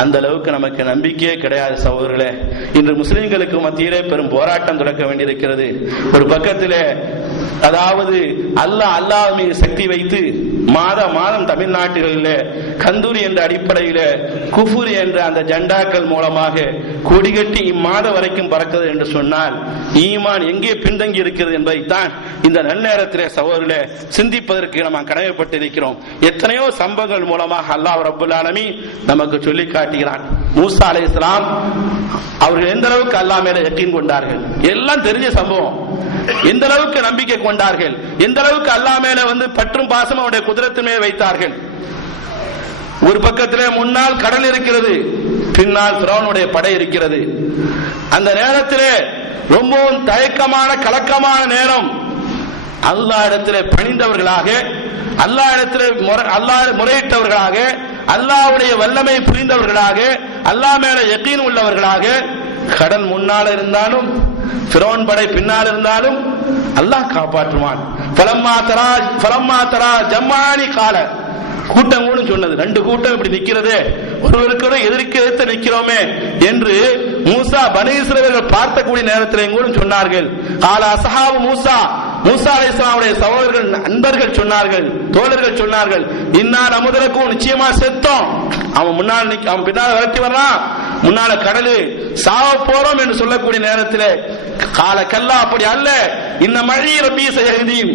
அந்த அளவுக்கு நமக்கு நம்பிக்கையே கிடையாது. சகோதரர்களே, இன்று முஸ்லிம்களுக்கு மத்தியிலே பெரும் போராட்டம் தொடக்க வேண்டியிருக்கிறது. ஒரு பக்கத்திலே அதாவது அல்லாஹ் மீது சக்தி வைத்து மாதம் தமிழ்நாட்டிலே கந்தூரி என்ற அடிப்படையில் குஃபுர் என்ற அந்த ஜெண்டாக்கள் மூலமாக கொடிகட்டி இம்மாத வரைக்கும் பறக்கிறது என்று சொன்னால் ஈமான் எங்கே பின்தங்கி இருக்கிறது என்பதைத்தான் இந்த நன்னேரத்திலே சகோதரர்களே சிந்திப்பதற்கு நாம் கடமைப்பட்டிருக்கிறோம். எத்தனையோ சம்பவங்கள் மூலமாக அல்லாஹ் ரப்பல் ஆலமீன் நமக்கு சொல்லி காட்டுகிறான். மூசா அலைஹிஸ்ஸலாம் அவர்கள் எந்த அளவுக்கு அல்லாஹ் மேல யக்கீன் கொண்டார்கள், எல்லாம் தெரிஞ்ச சம்பவம். எந்த அளவுக்கு நம்பிக்கை கொண்டார்கள், எந்த அளவுக்கு அல்லாஹ் மேல பற்றும் பாசம் அவருடைய குதிரத்து மேல் வைத்தார்கள். ஒரு பக்கத்திலே முன்னால் கடல் இருக்கிறது, பின்னால் ஃபிரௌனுடைய படை இருக்கிறது. அந்த நேரத்திலே ரொம்பவும் தயக்கமான கலக்கமான நேரம். அல்லாஹ் இடத்திலே பணிந்தவர்களாக, அல்லாஹ் இடத்திலே முறையிட்டவர்களாக, அல்லாஹ்வுடைய வல்லமை புரிந்தவர்களாக, அல்லாஹ் மேல யக்கீன் உள்ளவர்களாக, கடல் முன்னால் இருந்தாலும் ஃபிரௌன் படை பின்னால் இருந்தாலும் அல்லாஹ் காப்பாற்றுவான். ஃபலம்மா தரா ஜம்மானி கால, கூட்டம் கூட சொன்னது, ரெண்டு கூட்டம் இப்படி நிக்கிறது, ஒருவருக்கு எதிர்த்து நிக்கிறோமே என்று மூசா பனி இஸ்ரவேலர்கள் பார்த்தக்கூடிய நேரத்திலே கூட சொன்னார்கள். கால அஸ்ஹாபு மூசா, மூசா அலைஹிஸ்ஸலாமுடைய சகோதரர்கள் நண்பர்கள் சொன்னார்கள், தோழர்கள் சொன்னார்கள், இன்னார் அமுதருக்கும் நிச்சயமா செத்தோம். அவன் முன்னால் அவன் பின்னால் விரட்டி வர்றான், முன்னால கடலு சாவ போறோம் என்று சொல்லக்கூடிய நேரத்தில் கால கல்லா அப்படி அல்ல, இந்த மழை ரப்பி சயஹதீன்,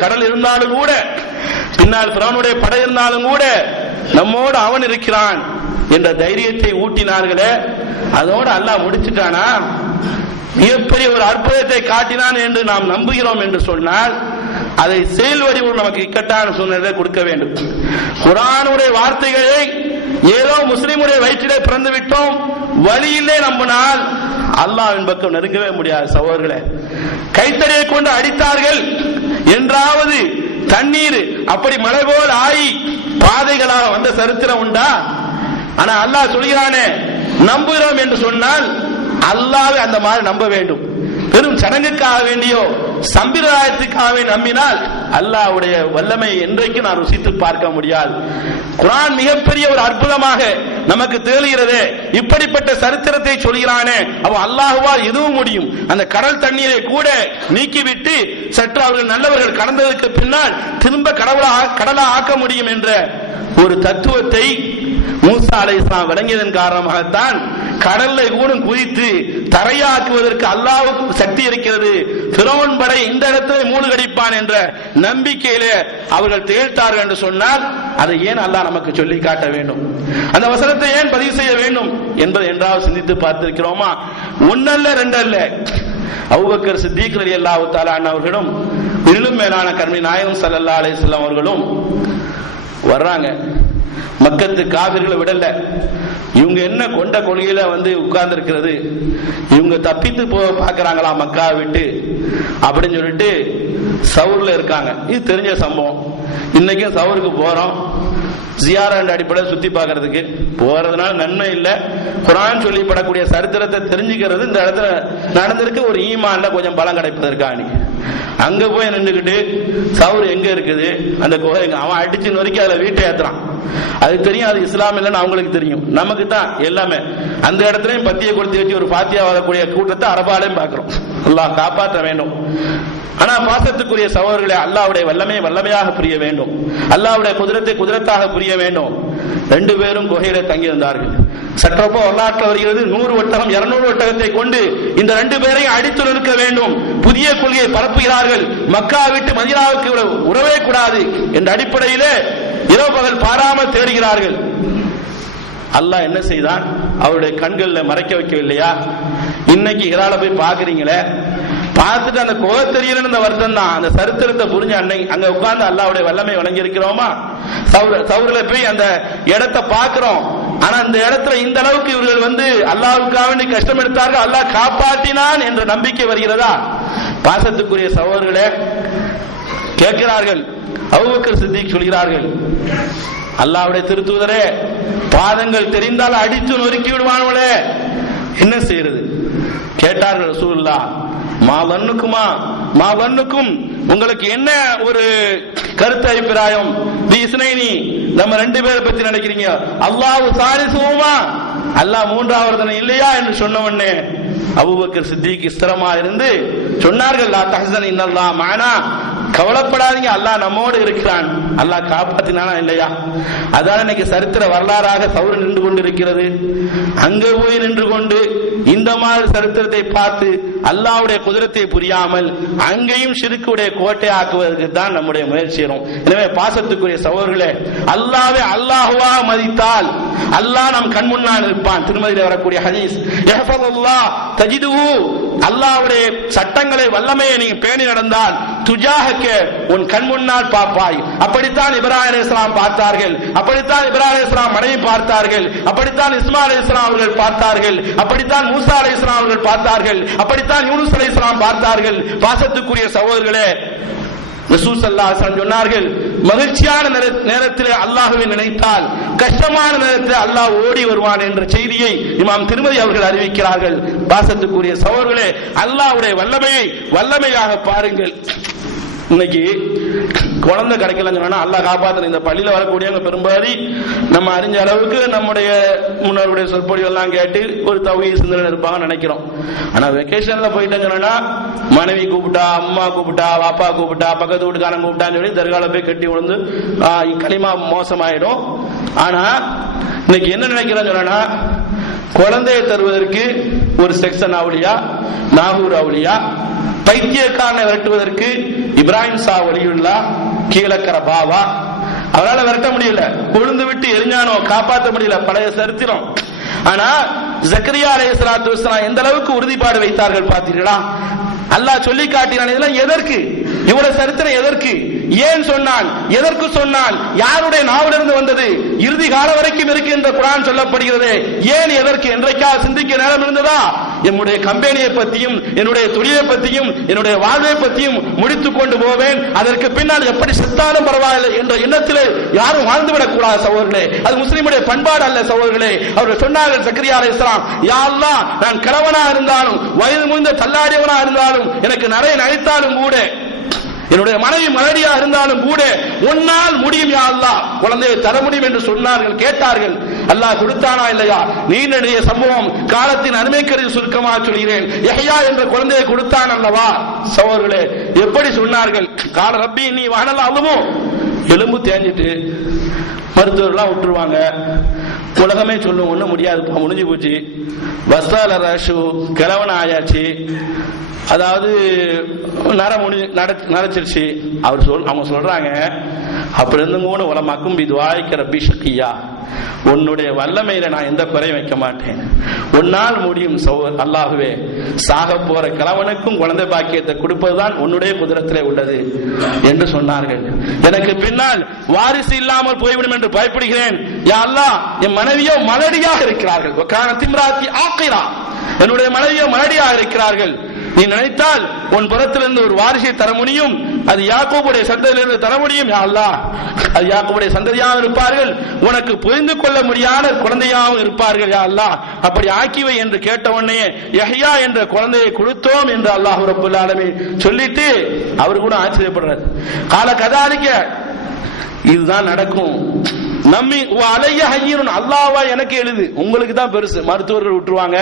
கடல் இருந்தாலும் கூட, பின்னால் ஃபிரௌனுடைய படை இருந்தாலும் கூட நம்மோடு அவன் இருக்கிறான் என்ற தைரியத்தை ஊட்டினார்களே, அதோடு அல்லாஹ் முடிச்சுட்டானா? மிகப்பெரிய ஒரு அற்புதத்தை காட்டினான் என்று நாம் நம்புகிறோம் என்று சொன்னால் அதை செயல் வடிவம் நமக்கு இக்கட்டான சூழ்நிலை கொடுக்க வேண்டும். குர்ஆனுடைய வார்த்தைகளை ஏதோ முஸ்லிமுடைய வயிற்றிலே பிறந்து விட்டோம் வழியிலே நம்பினால் அல்லாஹ்வின் பக்கம் நெருங்கவே முடியாது. சகோதரர்களே, கைத்தறியை கொண்டு அடித்தார்கள் என்றாவது தண்ணீர் அப்படி மழை போல் ஆகி பாதைகளாக வந்த சரித்திரம் உண்டா? ஆனா அல்லாஹ் சொல்கிறானே நம்புகிறோம் என்று சொன்னால் அல்லாஹ்வை அந்த மாதிரி நம்ப வேண்டும். வெறும் சடங்குக்காக வேண்டியோ சம்பிரதாயத்துக்காக நம்பினால் அல்லாஹ்வுடைய வல்லமை என்றைக்கு நான் ருசித்து பார்க்க முடியாது. குர்ஆன் மிகப்பெரிய ஒரு அற்புதமாக நமக்கு தெரிகிறது. இப்படிப்பட்ட சரித்திரத்தை சொல்கிறானே, அவன் அல்லாஹ்வால் எதுவும் முடியும். அந்த கடல் தண்ணீரை கூட நீக்கிவிட்டு சற்று அவர்கள் நல்லவர்கள் கடந்ததற்கு பின்னால் திரும்ப கடலா ஆக்க முடியும் என்ற ஒரு தத்துவத்தை மூசா அலைஹிஸ்ஸலாம் விளங்கியதன் காரணமாகத்தான் கடலை கூட குதித்து தரையாக்குவதற்கு அல்லாஹ்வுக்கு சக்தி இருக்கிறது, ஃபிரௌன் படை இந்த இடத்தில் மூழ்கடிப்பான் என்ற நம்பிக்கையிலே அவர்கள் திகழ்த்தார்கள் என்று சொன்னால் அதை ஏன் அல்லாஹ் நமக்கு சொல்லி காட்ட வேண்டும்? அந்த வசனத்தை ஏன் பதிவு செய்ய வேண்டும் என்பதை என்றாவது சிந்தித்து பார்த்திருக்கிறோமா? ஒன்னல்ல ரெண்டல்ல, அபூபக்கர் சித்தீக் ரலியல்லாஹு தஆலா அன்ஹு அவர்களும் இன்னும் மேலான கர்மி நாயகம் ஸல்லல்லாஹு அலைஹி வஸல்லம் அவர்களும் வர்றாங்க. மக்கத்து காபிர்களை விடல, இவங்க என்ன கொண்ட கொள்கையில உட்கார்ந்து இருக்கிறது, இவங்க தப்பித்து போக பாக்குறாங்களா மக்கா விட்டு அப்படின்னு சொல்லிட்டு சவுர்ல இருக்காங்க. இது தெரிஞ்ச சம்பவம். இன்னைக்கும் சவுருக்கு போறோம், ஜியாரா என்ற அடிப்படையில் சுத்தி பார்க்கறதுக்கு போறதுனால நன்மை இல்லை. குர்ஆன் சொல்லிப்படக்கூடிய சரித்திரத்தை தெரிஞ்சுக்கிறது இந்த இடத்துல நடந்திருக்கு ஒரு ஈமான்ல கொஞ்சம் பலம் கிடைப்பதற்காண்டி. அங்க போய் நின்றுக்கிட்டு சவுர் எங்க இருக்குது அந்த குகை, அவன் அடிச்சு நொறுக்கி அதுல வீட்டை ஏத்துறான். அது தெரியும், அது இஸ்லாம் இல்லைன்னு அவங்களுக்கு தெரியும், நமக்கு தான் எல்லாமே. அந்த இடத்துலயும் பத்தியை கொடுத்து வச்சு ஒரு பாத்தியா வரக்கூடிய கூட்டத்தை அரபாலையும் பார்க்கிறோம். அல்லாஹ் காப்பாற்ற வேண்டும். ஆனா பாசத்துக்குரிய சகோதரர்களே, அல்லாஹ்வுடைய வல்லமை வல்லமையாக புரிய வேண்டும், அல்லாஹ்வுடைய குதிரத்தை குதிரத்தாக புரிய வேண்டும். 2 பேரும் குகையில தங்கியிருந்தார்கள். சற்றப்போ வரலாற்று வருகிறது, 100 ஒட்டகம் 200 ஒட்டகத்தை கொண்டு இந்த 2 பேரையும் அடித்து நிற்க வேண்டும். புதிய கொள்கையை பரப்புகிறார்கள். மக்கா விட்டு மதீனாவுக்கு உறவே கூடாது என்ற அடிப்படையிலே இரவு பகல் பாராமல் தேடுகிறார்கள். அல்லாஹ் என்ன செய்தான்? அவருடைய கண்களில் மறைக்க வைக்கவில்லையா? இன்னைக்கு இரால போய் பாக்குறீங்களே, பார்த்துட்டு அந்த குகை தெரியலன்னு வருத்தம் தான். அந்த சரித்திரத்தை புரிஞ்ச அங்க உட்கார்ந்து அல்லாஹ்வுடைய வல்லமை வழங்கி இருக்கிறோமா? சவுரில போய் அந்த இடத்தை பார்க்கிறோம். ஆனா அந்த இடத்துல இந்த அளவுக்கு இவர்கள் அல்லாஹ்வுக்காக வேண்டி கஷ்டம் எடுத்தார்கள், அல்லாஹ் காப்பாற்றினான் என்ற நம்பிக்கை வருகிறதா? பாசத்துக்குரிய சகோதரர்களே, கேட்கிறார்கள். அபூபக்கர் சித்திக் சொல்கிறார்கள், அல்லாஹ்வுடைய திருத்தூதரே, பாதங்கள் தெரிந்தால் அடித்து நொறுக்கி விடுவானே, என்ன செய்யறது? கேட்டார்கள் ரசூலுல்லாஹ், மா வன்னுக்கும் உங்களுக்கு என்ன ஒரு கருத்து அபிப்பிராயம்? நம்ம 2 பேரை பத்தி நினைக்கிறீங்க? அல்லாஹ் சாலிசுமா, அல்லாஹ் மூன்றாவது இல்லையா என்று சொன்ன உடனே அபூபக்கர் சித்திக் ஸ்திரமா இருந்து சொன்னார்கள், லா தஹ்சன் இன்னல்லாஹ் மஅனா, கவலைப்படாதீங்க, அல்லாஹ் நம்மோடு இருக்கிறான். அல்லாஹ் காப்பாத்தினானா இல்லையா? அதான இன்னைக்கு சரித்திர வரலாறாக சவுர் நின்று கொண்டிருக்கிறது. அங்க போய் நின்று கொண்டு இந்த மாதிரி சரித்திரத்தை பார்த்து அல்லாஹ்வுடைய குதிரத்தை புரியாமல் அங்கேயும் ஷிர்க்குடைய கோட்டை ஆக்குவதற்கு தான் நம்முடைய முயற்சியும். எனவே பாசத்துக்குரிய சகோதரர்களே, அல்லாஹ்வை அல்லாஹ்வா மதித்தால் அல்லாஹ் நம் கண் முன்னால் இருப்பான். திருமதியிலே வரக்கூடிய ஹதீஸ், யஹ்ஃபதுல்லாஹ் தஜிதுஹு, அல்லாஹ்வுடைய சட்டங்களை வல்லமையை நீ பேணி நடந்தால் துஜாஹக, உன் கண் முன்னால் பார்ப்பாய். அப்படித்தான் இப்ராஹிம் அலைஹிஸ்ஸலாம் பார்த்தார்கள், அப்படித்தான் இப்ராஹிம் அலைஹிஸ்ஸலாம் மனைவி பார்த்தார்கள், அப்படித்தான் இஸ்மாயில் அலைஹிஸ்ஸலாம் அவர்கள் பார்த்தார்கள், அப்படித்தான் மூசா அலைஹிஸ்ஸலாம் அவர்கள் பார்த்தார்கள், அப்படித்தான் யூனுஸ் அலைஹிஸ்ஸலாம் பார்த்தார்கள். பாசத்துக்குரிய சகோதரர்களே, ரசூல் ஸல்லல்லாஹு அலைஹி வஸல்லம் சொன்னார்கள், மகிழ்ச்சியான நேரத்தில் அல்லாஹ்வை நினைத்தால் கஷ்டமான நேரத்தில் அல்லாஹ் ஓடி வருவான் என்ற செய்தியை இமாம் திருமதி அவர்கள் அறிவிக்கிறார்கள். பாசத்துக்குரிய சகோதரர்களே, அல்லாஹ்வுடைய வல்லமையை வல்லமையாக பாருங்கள். இன்னைக்கு குழந்தை கிடைக்கலன்னு சொன்னா அல்லாஹ் காப்பாத்தன. இந்த பள்ளியில வரக்கூடியவங்க பெரும்பாதி நம்ம அறிஞ்ச அளவுக்கு நம்முடைய முன்னோருடைய சொற்பொழிவு எல்லாம் கேட்டு ஒரு தௌஹீத் சிந்தனை இருப்பாங்கன்னு நினைக்கிறோம். ஆனா வெக்கேஷன்ல போயிட்டேன்னு சொன்னா மனைவி கூப்பிட்டா, அம்மா கூப்பிட்டா, பாப்பா கூப்பிட்டா, பக்கத்து வீட்டுக்காரன் கூப்பிட்டான்னு சொல்லி தர்கால போய் கட்டி விழுந்து களிமா மோசமாயிடும். ஆனா இன்னைக்கு என்ன நினைக்கிறேன்னு சொன்னா, குழந்தையை தருவதற்கு ஒரு செக்ஷன் அவுலியா, நாகூர் அவுலியா, பைத்தியக்காரனை விரட்டுவதற்கு இப்ராஹிம் ஷா வலியுல்லா, கீழக்கர பாபா, அவரால் விரட்ட முடியல, கொழுந்து விட்டு எரிஞ்சானோ காப்பாற்ற முடியல, பழைய சரித்திரம். ஆனா ஜக்கரியா அலைஹிஸ்ஸலாத்து வஸ்ஸலாம் எந்த அளவுக்கு உறுதிப்பாடு வைத்தார்கள் பார்த்தீர்களா? அல்லாஹ் சொல்லி காட்டினான். இதெல்லாம் எதற்கு? இவருடைய சரித்திரம் எதற்கு? ஏன் சொன்னான்? எதற்கு சொன்னான்? யாருடைய நாவிலிருந்து வந்தது? இறுதி கால வரைக்கும் இருக்கு என்று குர்ஆன் சொல்லப்படுகிறது. ஏன் எதற்கு என்றைக்காவது சிந்திக்க நேரம் இருந்ததா? என்னுடைய கம்பெனியை பற்றியும் என்னுடைய தொழிலை பற்றியும் என்னுடைய வாழ்வை பற்றியும் முடித்துக் கொண்டு போவேன், அதற்கு பின்னால் எப்படி செத்தாலும் பரவாயில்லை என்ற எண்ணத்திலே யாரும் வாழ்ந்துவிடக் கூடாது சகோதரர்களே. அது முஸ்லிமுடைய பண்பாடு அல்ல சகோதரர்களே. அவர்கள் சொன்னார்கள் ஜக்கரியா அலைஹிஸ்ஸலாம், யா அல்லாஹ், நான் கிழவனா இருந்தாலும் வயது முதிர்ந்த தள்ளாடியவனா இருந்தாலும் எனக்கு நிறைய நடித்தாலும் கூட, என்னுடைய மனைவி மலடியா இருந்தாலும் கூட உன்னால் முடியும் யா அல்லாஹ், குழந்தையை தர முடியும் என்று சொன்னார்கள். கேட்டார்கள், அல்லாஹ் கொடுத்தானா இல்லையா? நீண்ட சம்பவம், காலத்தின் அருமை கருதி சுருக்கமாக சொல்கிறேன். யஹ்யா என்ற குழந்தையை கொடுத்தான் அல்லவா? சகோதரர்களே, எப்படி சொன்னார்கள்? கால ரப்பி நீ வானல அதுவும் எலும்பு தேஞ்சிட்டு மருத்துவர்லாம் விட்டுருவாங்க, உலகமே சொல்லும் ஒண்ணும் முடியாது, முடிஞ்சு போச்சு, வசால ராஷு கிழவன ஆயாச்சு, அதாவது நடச்சிருச்சு. அவங்க சொல்றாங்க, அப்படி இருந்தும் கூட உலமாக்கும் இது வாய்க்கிற பிஷக்கியா, உன்னுடைய வல்லமையில நான் எந்த குறையும் வைக்க மாட்டேன், உன்னால் முடியும் அல்லாஹுவே, சாக போற கிழவனுக்கும் குழந்தை பாக்கியத்தை கொடுப்பதுதான் உன்னுடைய குதிரத்திலே உள்ளது என்று சொன்னார்கள். எனக்கு பின்னால் வாரிசு இல்லாமல் போய்விடும் என்று பயப்படுகிறேன் யா அல்லாஹ், என் மனைவியோ மலடியாக இருக்கிறார்கள், என்னுடைய மனைவியோ மலடியாக இருக்கிறார்கள், நீ நினைத்தால் உன் புறத்திலிருந்து ஒரு வாரிசை தர முடியும், அது யாக்கூபுடைய சந்ததியிலிருந்து தர முடியும் யா அல்லாஹ், அது யாக்கூபுடைய சந்ததியாகவும் இருப்பார்கள், உனக்கு புரிந்து கொள்ள முடியாத குழந்தையாகவும் இருப்பார்கள் யா அல்லாஹ், அப்படி ஆக்கிவை என்று கேட்டவொன்னே யஹ்யா என்ற குழந்தையை கொடுத்தோம் என்று அல்லாஹ் ரப்பல் ஆலமீன் சொல்லிட்டு அவர் கூட ஆச்சரியப்படுறார். கால கதாலிக்க, இதுதான் நடக்கும். நம்மி அலைய ஹய்யனுன், அல்லாஹ்வா எனக்கு எழுது, உங்களுக்கு தான் பெருசு, மருத்துவர்கள் விட்டுருவாங்க,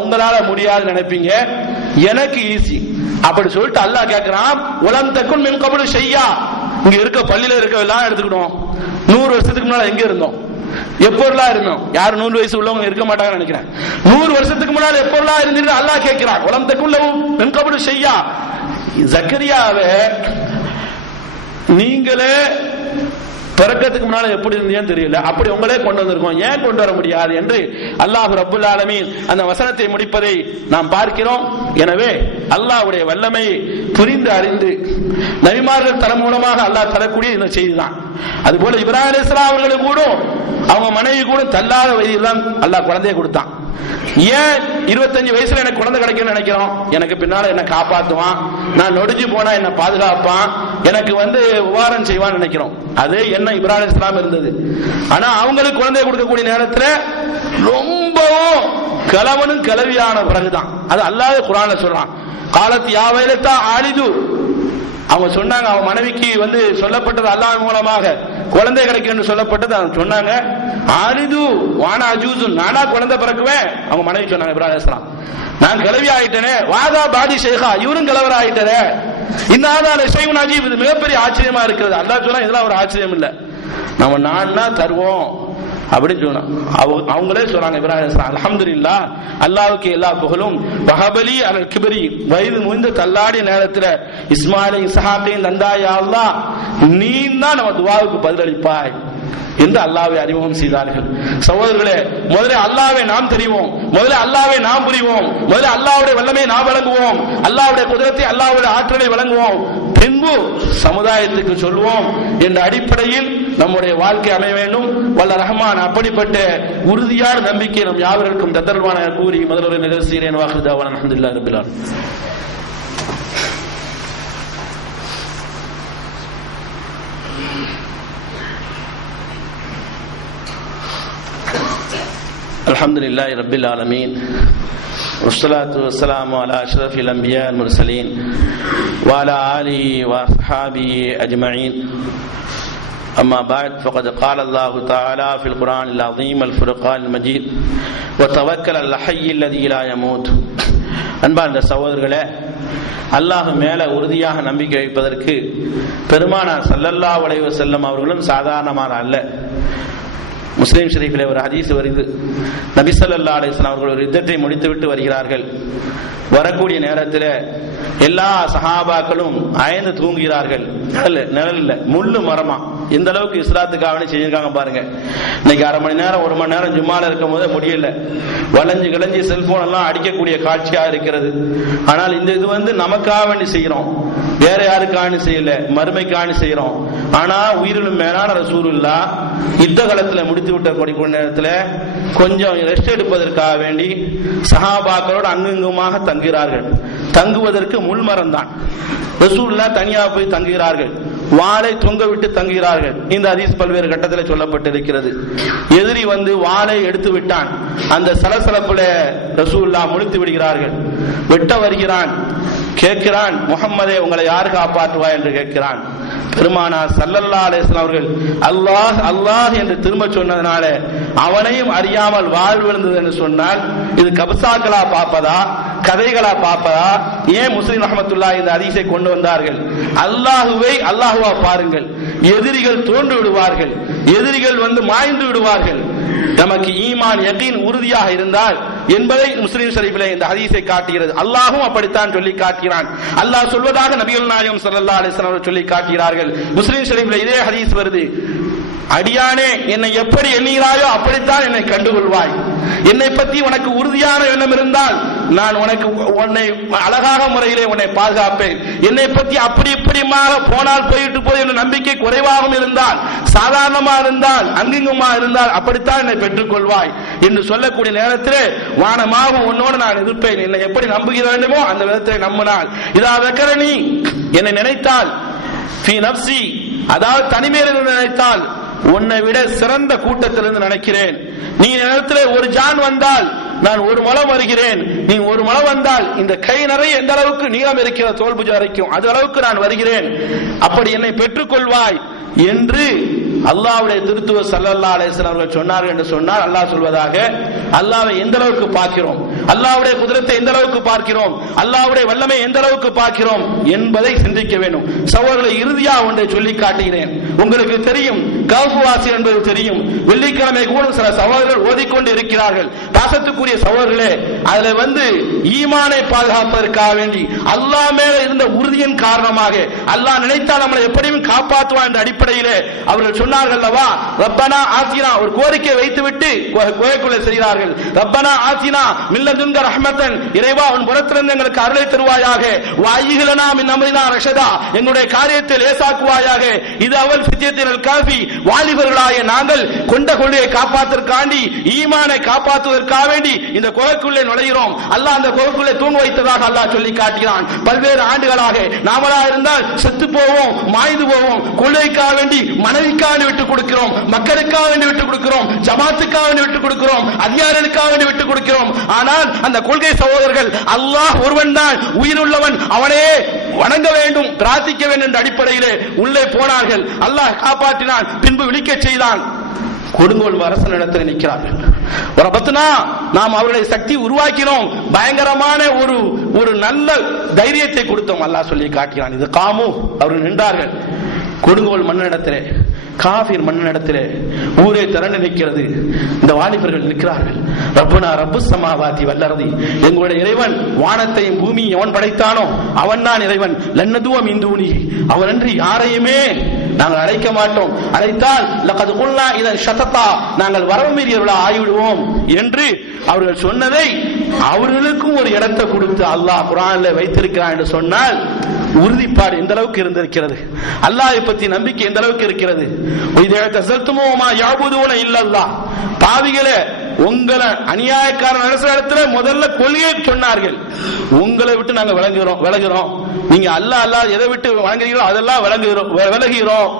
உங்களால முடியாது நினைப்பீங்க, எனக்கு ஈஸி அப்படி சொல்லிட்டு அல்லாஹ் கேட்கிறான். உலம் தக்குன் மின் கபலு ஷையா, இங்க இருக்க பள்ளியில இருக்க எல்லாம் எடுத்துக்கிட்டோம். 100 வருஷத்துக்கு முன்னால எங்க இருந்தோம், எப்பொருளா இருந்தோம்? யாரும் 100 வயசு உள்ளவங்க இருக்க மாட்டாங்கன்னு நினைக்கிறேன். 100 வருஷத்துக்கு முன்னால எப்பொருளா இருந்துட்டு அல்லாஹ் கேட்கிறான். உலம் தக்குன் மின் கபலு ஷையா, ஜக்கரியாவை நீங்களே பிறக்கிறதுக்கு முன்னால எப்படி இருந்தீங்கன்னு தெரியல, அப்படி உங்களே கொண்டு வந்திருக்கோம், ஏன் கொண்டு வர முடியாது என்று அல்லாஹ் ரப்புல் ஆலமீன் அந்த வசனத்தை முடிப்பதை நாம் பார்க்கிறோம். எனவே அல்லாஹ்வுடைய வல்லமையை புரிந்து அறிந்து நபிமார்கள் தரம் மூலமாக அல்லாஹ் தரக்கூடிய இந்த செய்தி தான். அதுபோல இப்ராஹிம் அலைஹிஸ்ஸலாம் அவர்களுக்கு கூட அவங்க மனைவி கூட தள்ளாத வயதில் தான் அல்லாஹ் குழந்தையை கொடுத்தான். ஏன் 25 வயசுல எனக்கு குழந்தை கிடைக்கும்னு நினைக்கிறோம்? எனக்கு பின்னால என்ன காப்பாத்துவான், நான் நொடிஞ்சு போனா என்ன பாதுகாப்பான், எனக்கு உபகாரம் செய்வான்னு நினைக்கிறோம். அது என்ன இப்ராஹிம் அலைஹிஸ்ஸலாம் இருந்தது. ஆனா அவங்களுக்கு குழந்தை கொடுக்கக்கூடிய நேரத்துல ரொம்பவும் கிழவனும் கிளவியான பிறகுதான். அது அல்லாஹ் குர்ஆன்ல சொல்றான். காலத்து யாவைலத்தா ஆலிது, அவங்க சொன்னாங்க, அவங்க மனைவிக்கு சொல்லப்பட்டது அல்லாஹ் மூலமாக குழந்தை கிடைக்கும் என்று சொல்லப்பட்டது. அவங்க சொன்னாங்க, ஆலிது வானா அஜூசு, நானா குழந்தை பிறக்குவேன். அவங்க மனைவி சொன்னாங்க இப்ராஹிம் அலைஹிஸ்ஸலாம், நான் கிளவி ஆயிட்டேனே, வாதா பாடி ஷேகா, இவரும் கிளவர் ஆயிட்டாரே, இன்னாதான் ஷைஉன் அஜீப், இது மிகப்பெரிய ஆச்சரியமா இருக்கிறது. அல்லாஹ் சொன்னா இதெல்லாம் ஒரு ஆச்சரியம் இல்ல, நம்ம நான்னா தருவோம் அப்படின்னு சொன்னா. அவங்களே சொல்றாங்க இப்ராஹிம் அலைஹிஸ்ஸலாம், அல்ஹம்துலில்லாஹ், அல்லாஹ்வுக்கு எல்லா புகழும், வஹபலி அல் கிப்ரி, வயது முதிர்ந்து தள்ளாடிய நேரத்தில் இஸ்மாயிலையும் இஸ்ஹாக்கையும் தந்தாய் யா அல்லாஹ், நீ தான் நம்ம துஆவுக்கு பதிலளிப்பாய் என்று அல்லாஹ்வை அறிமுகம் செய்தார்கள். சகோதரர்களே, முதல்ல அல்லாஹ்வை நாம் தெரிவோம், முதல்ல அல்லாஹ்வை நாம் புரிவோம், முதல்ல அல்லாஹ்வுடைய வல்லமையை நாம் வழங்குவோம், அல்லாஹ்வுடைய குதிரத்தை அல்லாஹ்வுடைய ஆற்றலை வழங்குவோம், பின்பு சமுதாயத்துக்கு சொல்வோம் என்ற அடிப்படையில் நம்முடைய வாழ்க்கை அமைய வேண்டும். வல்ல ரஹ்மான் அப்படிப்பட்ட உறுதியான நம்பிக்கை நம் யாவருக்கும் தந்தருள்வான கூறி முதல்வரை நிகழ்ச்சிகிறேன். வாஹிர் தஅவானா அல்ஹம்துலில்லாஹி ரப்பில் ஆலமீன். அல்ஹம்துலில்லாஹி ரப்பில் ஆலமீன். والصلاة والسلام على أشرف الأنبياء المرسلين وعلى آله وأصحابه أجمعين. أما بعد، فقد قال الله تعالى في القرآن العظيم الفرقان المجيد وتوكل على الحي الذي لا يموت. அன்பார்ந்த சகோதரர்களே, அல்லாஹ் மேல உறுதியாக நம்பிக்கை வைப்பதற்கு பெருமானார் ஸல்லல்லாஹு அலைஹி வஸல்லம் அவர்களும் சாதாரணமான அல்ல. முஸ்லிம் ஷரீஃபிலே ஒரு ஹதீஸ் வருது. நபி ஸல்லல்லாஹு அலைஹி வஸல்லம் அவர்கள் ஒரு யுத்தத்தை முடித்துவிட்டு வருகிறார்கள். வரக்கூடிய நேரத்தில் எல்லா சஹாபாக்களும் அயர்ந்து தூங்குகிறார்கள். நிழல் இல்ல, முள்ளு மரமா. இந்த அளவுக்கு இஸ்லாத்துக்காக செஞ்சிருக்காங்க பாருங்க. இன்னைக்கு அரை மணி நேரம் 1 மணி நேரம் ஜும்மால இருக்கும் போதே முடியல, வளைஞ்சு கிளஞ்சி செல்போன் எல்லாம் அடிக்கக்கூடிய காட்சியா இருக்கிறது. ஆனால் இந்த இது நமக்காக வேண்டி செய்யறோம், வேற யாருக்காக செய்யல, மறுமைக்காக செய்யறோம். ஆனா உயிரிலும் மேலான ரசூலுல்லாஹ் யுத்த காலத்துல முடித்து விட்ட கூடிய நேரத்துல கொஞ்சம் ரெஸ்ட் எடுப்பதற்காக வேண்டி சஹாபாக்களோடு அங்குங்குமாக தங்குகிறார்கள். தங்குவதற்கு முள்மரம் தான். ரசூலுல்லாஹ் தனியாக போய் தங்குகிறார்கள், வாளை தொங்க விட்டு தங்குகிறார்கள். இந்த ஹதீஸ் பல்வேறு கட்டத்தில் சொல்லப்பட்டிருக்கிறது. எதிரி வாளை எடுத்து விட்டான். அந்த சலசலப்புல ரசூலுல்லாஹ் முழித்து விடுகிறார்கள். வெட்ட வருகிறான், கேட்கிறான், முஹம்மதே உங்களை யார் காப்பாற்றுவா என்று கேட்கிறான். பெருமானார் ஸல்லல்லாஹு அலைஹி வஸல்லம் அவர்கள் அல்லாஹ் அல்லாஹ் என்று திரும்ப சொன்னதனால அவனையும் அறியாமல் வாழ் விழுந்தது என்று சொன்னால் இது கபசாக்களா பார்ப்பதா, கதைகளா பார்ப்பதா? ஏன் முஸ்லிம் ரஹ்மத்துல்லாஹி இந்த ஹதீஸை கொண்டு வந்தார்கள்? அல்லாஹுவை அல்லாஹுவா பாருங்கள், எதிரிகள் தோன்று விடுவார்கள், எதிரிகள் மாய்ந்து விடுவார்கள். நமக்கு ஈமான் யகீன் உறுதியாக இருந்தால் என்பதை முஸ்லிம் ஷரீஃபிலே இந்த ஹதீஸை காட்டுகிறது. அல்லாஹ்வும் அப்படித்தான் சொல்லி காட்டுகிறான். அல்லாஹ் சொல்வதாக நபிகள் நாயகம் ஸல்லல்லாஹு அலைஹி வஸல்லம் சொல்லி காட்டுகிறார்கள். முஸ்லிம் ஷரீஃபிலே இதே ஹதீஸ் வருது. அடியானே, என்னை எப்படி எண்ணுகிறாயோ அப்படித்தான் என்னை கண்டுகொள்வாய். என்னை பற்றி உனக்கு உறுதியான எண்ணம் இருந்தால் நான் உன்னை அழகாக முறையிலே உன்னை பாதுகாப்பேன். என்னை பற்றி அப்படி இப்படிமாக போனால் போயிட்டு போய் என்ற நம்பிக்கை குறைவாகவும் இருந்தால், சாதாரணமா இருந்தால், அங்கிங்குமா இருந்தால் அப்படித்தான் என்னை பெற்றுக் கொள்வாய் என்று சொல்லக்கூடிய நேரத்திலே வானமாக உன்னோடு நான் இருப்பேன். என்னை எப்படி நம்புகிற வேண்டுமோ அந்த விதத்தை நம்பினால், இதா வெக்கரணி என்னை நினைத்தால், ஃபீ நப்சி அதாவது தனிமையில் நினைத்தால் உன்னை விட சிறந்த கூட்டத்திலிருந்து நினைக்கிறேன். நீ நேரத்தில் ஒரு ஜான் வந்தால் நான் ஒரு மலம் வருகிறேன், நீ ஒரு மலம் வந்தால் இந்த கை நிறைய எந்த அளவுக்கு நீளம் இருக்கிற தோல்புஜ வரைக்கும் அது அளவுக்கு நான் வருகிறேன், அப்படி என்னை பெற்றுக் கொள்வாய் என்று அல்லாஹ்வுடைய திருத்துவ ஸல்லல்லாஹு அலைஹி வஸல்லம் அவர்கள் சொன்னார்கள் என்று சொன்னால், அல்லாஹ் சொல்வதாக அல்லாஹ்வை எந்த அளவுக்கு பார்க்கிறோம், அல்லாஹ்வுடைய குதிரத்தை எந்த அளவுக்கு பார்க்கிறோம், அல்லாஹ்வுடைய வல்லமை எந்த அளவுக்கு பார்க்கிறோம் என்பதை சிந்திக்க வேண்டும். சகோதரர்களை, இறுதியா ஒன்றை சொல்லி காட்டுகிறேன். உங்களுக்கு தெரியும், கஹ்ஃப் வாசி என்பது தெரியும். வெள்ளிக்கிழமை கூட சில சகோதரர்கள் ஓதிக்கொண்டு இருக்கிறார்கள். பாசத்துக்குரிய சகோதரர்களே, அதுல ஈமானை பாதுகாப்பதற்காக வேண்டி அல்லாஹ் மேல இருந்த உறுதியின் காரணமாக அல்லாஹ் நினைத்தால் நம்மளை எப்படியும் காப்பாற்றுவான் என்ற அடிப்படையிலே அவர்கள் சொன்னார்கள் அல்லவா, ரப்பனா ஆத்தினா ஒரு கோரிக்கை வைத்துவிட்டு கோயக்குள்ளே செய்கிறார்கள். ரப்பனா ஆத்தினா மில்லதுன்க ரஹ்மத்தன், இறைவா உன் புறத்திலிருந்து எங்களுக்கு அருளை தருவாயாக, வாயிகளனா மின் அம்ரினா ரஷதா எங்களுடைய காரியத்தை லேசாக்குவாயாக. இது அவல் ஃபித்யத்தினல் காஃபி வாலிபர்களாய நாங்கள் கொண்ட கொள்கையை காப்பாற்றுவதற்காண்டி, ஈமானை காப்பாற்றுவதற்காக வேண்டி இந்த குகைக்குள்ளே நுழைகிறோம். அல்லாஹ் அந்த குகைக்குள்ளே தூங்க வைத்ததாக அல்லாஹ் சொல்லி காட்டுகிறான். பல்வேறு ஆண்டுகளாக நாமளா இருந்தால் செத்து போவோம், மாய்ந்து போவோம். கொள்கைக்காக வேண்டி மனைவிக்காக விட்டுக் கொடுக்கிறோம், மக்களுக்காக வேண்டி விட்டுக் கொடுக்கிறோம், ஜமாத்துக்காக வேண்டி விட்டுக் கொடுக்கிறோம், அதிகாரிகளுக்காக வேண்டி விட்டுக் கொடுக்கிறோம். ஆனால் அந்த கொள்கை சகோதரர்கள் அல்லாஹ் ஒருவன் தான் உயிருள்ளவன், அவனே வணங்க வேண்டும், பிரார்த்திக்க வேண்டும் என்ற அடிப்படையிலே உள்ளே போனார்கள். அல்லாஹ் காப்பாற்றினான், பின்பு விழிக்க செய்தான். கொடுங்கோல் அரசன் இடத்தில் நிற்கிறார்கள். ஒரு பத்துனா நாம் அவருடைய சக்தி உருவாக்கினோம், பயங்கரமான ஒரு நல்ல தைரியத்தை கொடுத்தோம். அல்லாஹ் சொல்லி காட்டுகிறான். இது காமு அவர்கள் நின்றார்கள். கொடுங்கோல் மன்னனிடத்திலே, காஃபிர் மன்னனிடத்திலே ஊரே திரண்டு நிற்கிறது. இந்த வாலிபர்கள் நிற்கிறார்கள். ரப்பனா ரப்புஸ் ஸமாவாதி வல் அர்தி, எங்களுடைய இறைவன் வானத்தையும் பூமியையும் எவன் படைத்தானோ அவன் தான் இறைவன். லன்னதுவ மின் தூனி, அவனன்றி யாரையுமே நாங்கள் அழைக்க மாட்டோம். அழைத்தால் லகத் குல்னா இதன் ஷததா, நாங்கள் வரவு மீறியவர்களா ஆகிவிடுவோம் என்று அவர்கள் சொன்னதை அவர்களுக்கும் ஒரு இடத்தை கொடுத்து அல்லாஹ் குர்ஆனில் வைத்திருக்கிறான் என்று சொன்னால் உறுதிப்பாடு எந்த அளவுக்கு இருந்திருக்கிறது, அல்லாஹ்வை பற்றி நம்பிக்கை எந்த அளவுக்கு இருக்கிறது. பாவிகளே, உங்களை அநியாயக்காரன் அரசு முதல்ல கொள்கையை சொன்னார்கள், உங்களை விட்டு நாங்க விலகுறோம், நீங்க அல்லாஹ் எதை விட்டு வழங்குறீங்களோ அதெல்லாம் விலகுகிறோம்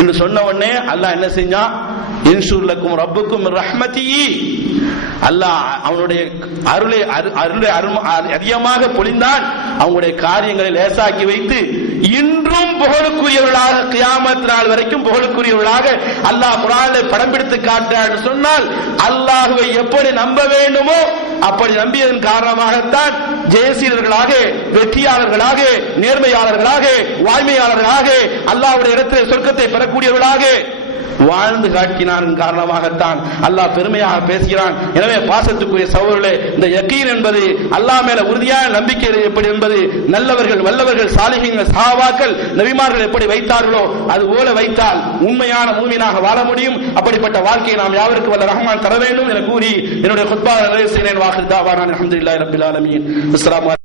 என்று சொன்ன உடனே அல்லாஹ் என்ன செஞ்சான், இன்ஷுல்லக்கும் ரப்புக்கும் ரஹ்மதி, அல்லாஹ் அவனுடைய அருளை அதிகமாக பொழிந்தான். அவங்களுடைய காரியங்களை லேசாக்கி வைத்து இன்றும் புகழுக்குரியவர்களாக, கியாமத் நாள் வரைக்கும் புகழுக்குரியவர்களாக அல்லாஹ் குர்ஆனில் படம் பிடித்து காட்டுறார் சொன்னால், அல்லாஹ்வை எப்படி நம்ப வேண்டுமோ அப்படி நம்பியதன் காரணமாகத்தான் ஜெயசீலர்களாக, வெற்றியாளர்களாக, நேர்மையாளர்களாக, வாய்மையாளர்களாக, அல்லாஹ்வுடைய இடத்தில் சொர்க்கத்தை பெறக்கூடியவர்களாக வாழ்ந்து காட்டினான் காரணமாகத்தான் அல்லாஹ் பெருமையாக பேசுகிறான். எனவே பாசத்துக்குரிய சகோதரர்களே, இந்த யகீன் என்பது அல்லாஹ் மேல உறுதியான நம்பிக்கை எப்படி என்பது நல்லவர்கள், வல்லவர்கள், சாலிஹீன்கள், சஹாபாக்கள், நபிமார்கள் எப்படி வைத்தார்களோ அது போல வைத்தால் உண்மையான மூமினாக வாழ முடியும். அப்படிப்பட்ட வாழ்க்கையை நாம் யாவருக்கு வல்ல ரஹ்மான் தர வேண்டும் என கூறி என்னுடைய குத்பா நிறைவு செய்கிறேன். வாஹிர் தாவானா அல்ஹம்துலில்லாஹி ரப்பில் ஆலமீன். அஸ்ஸலாமு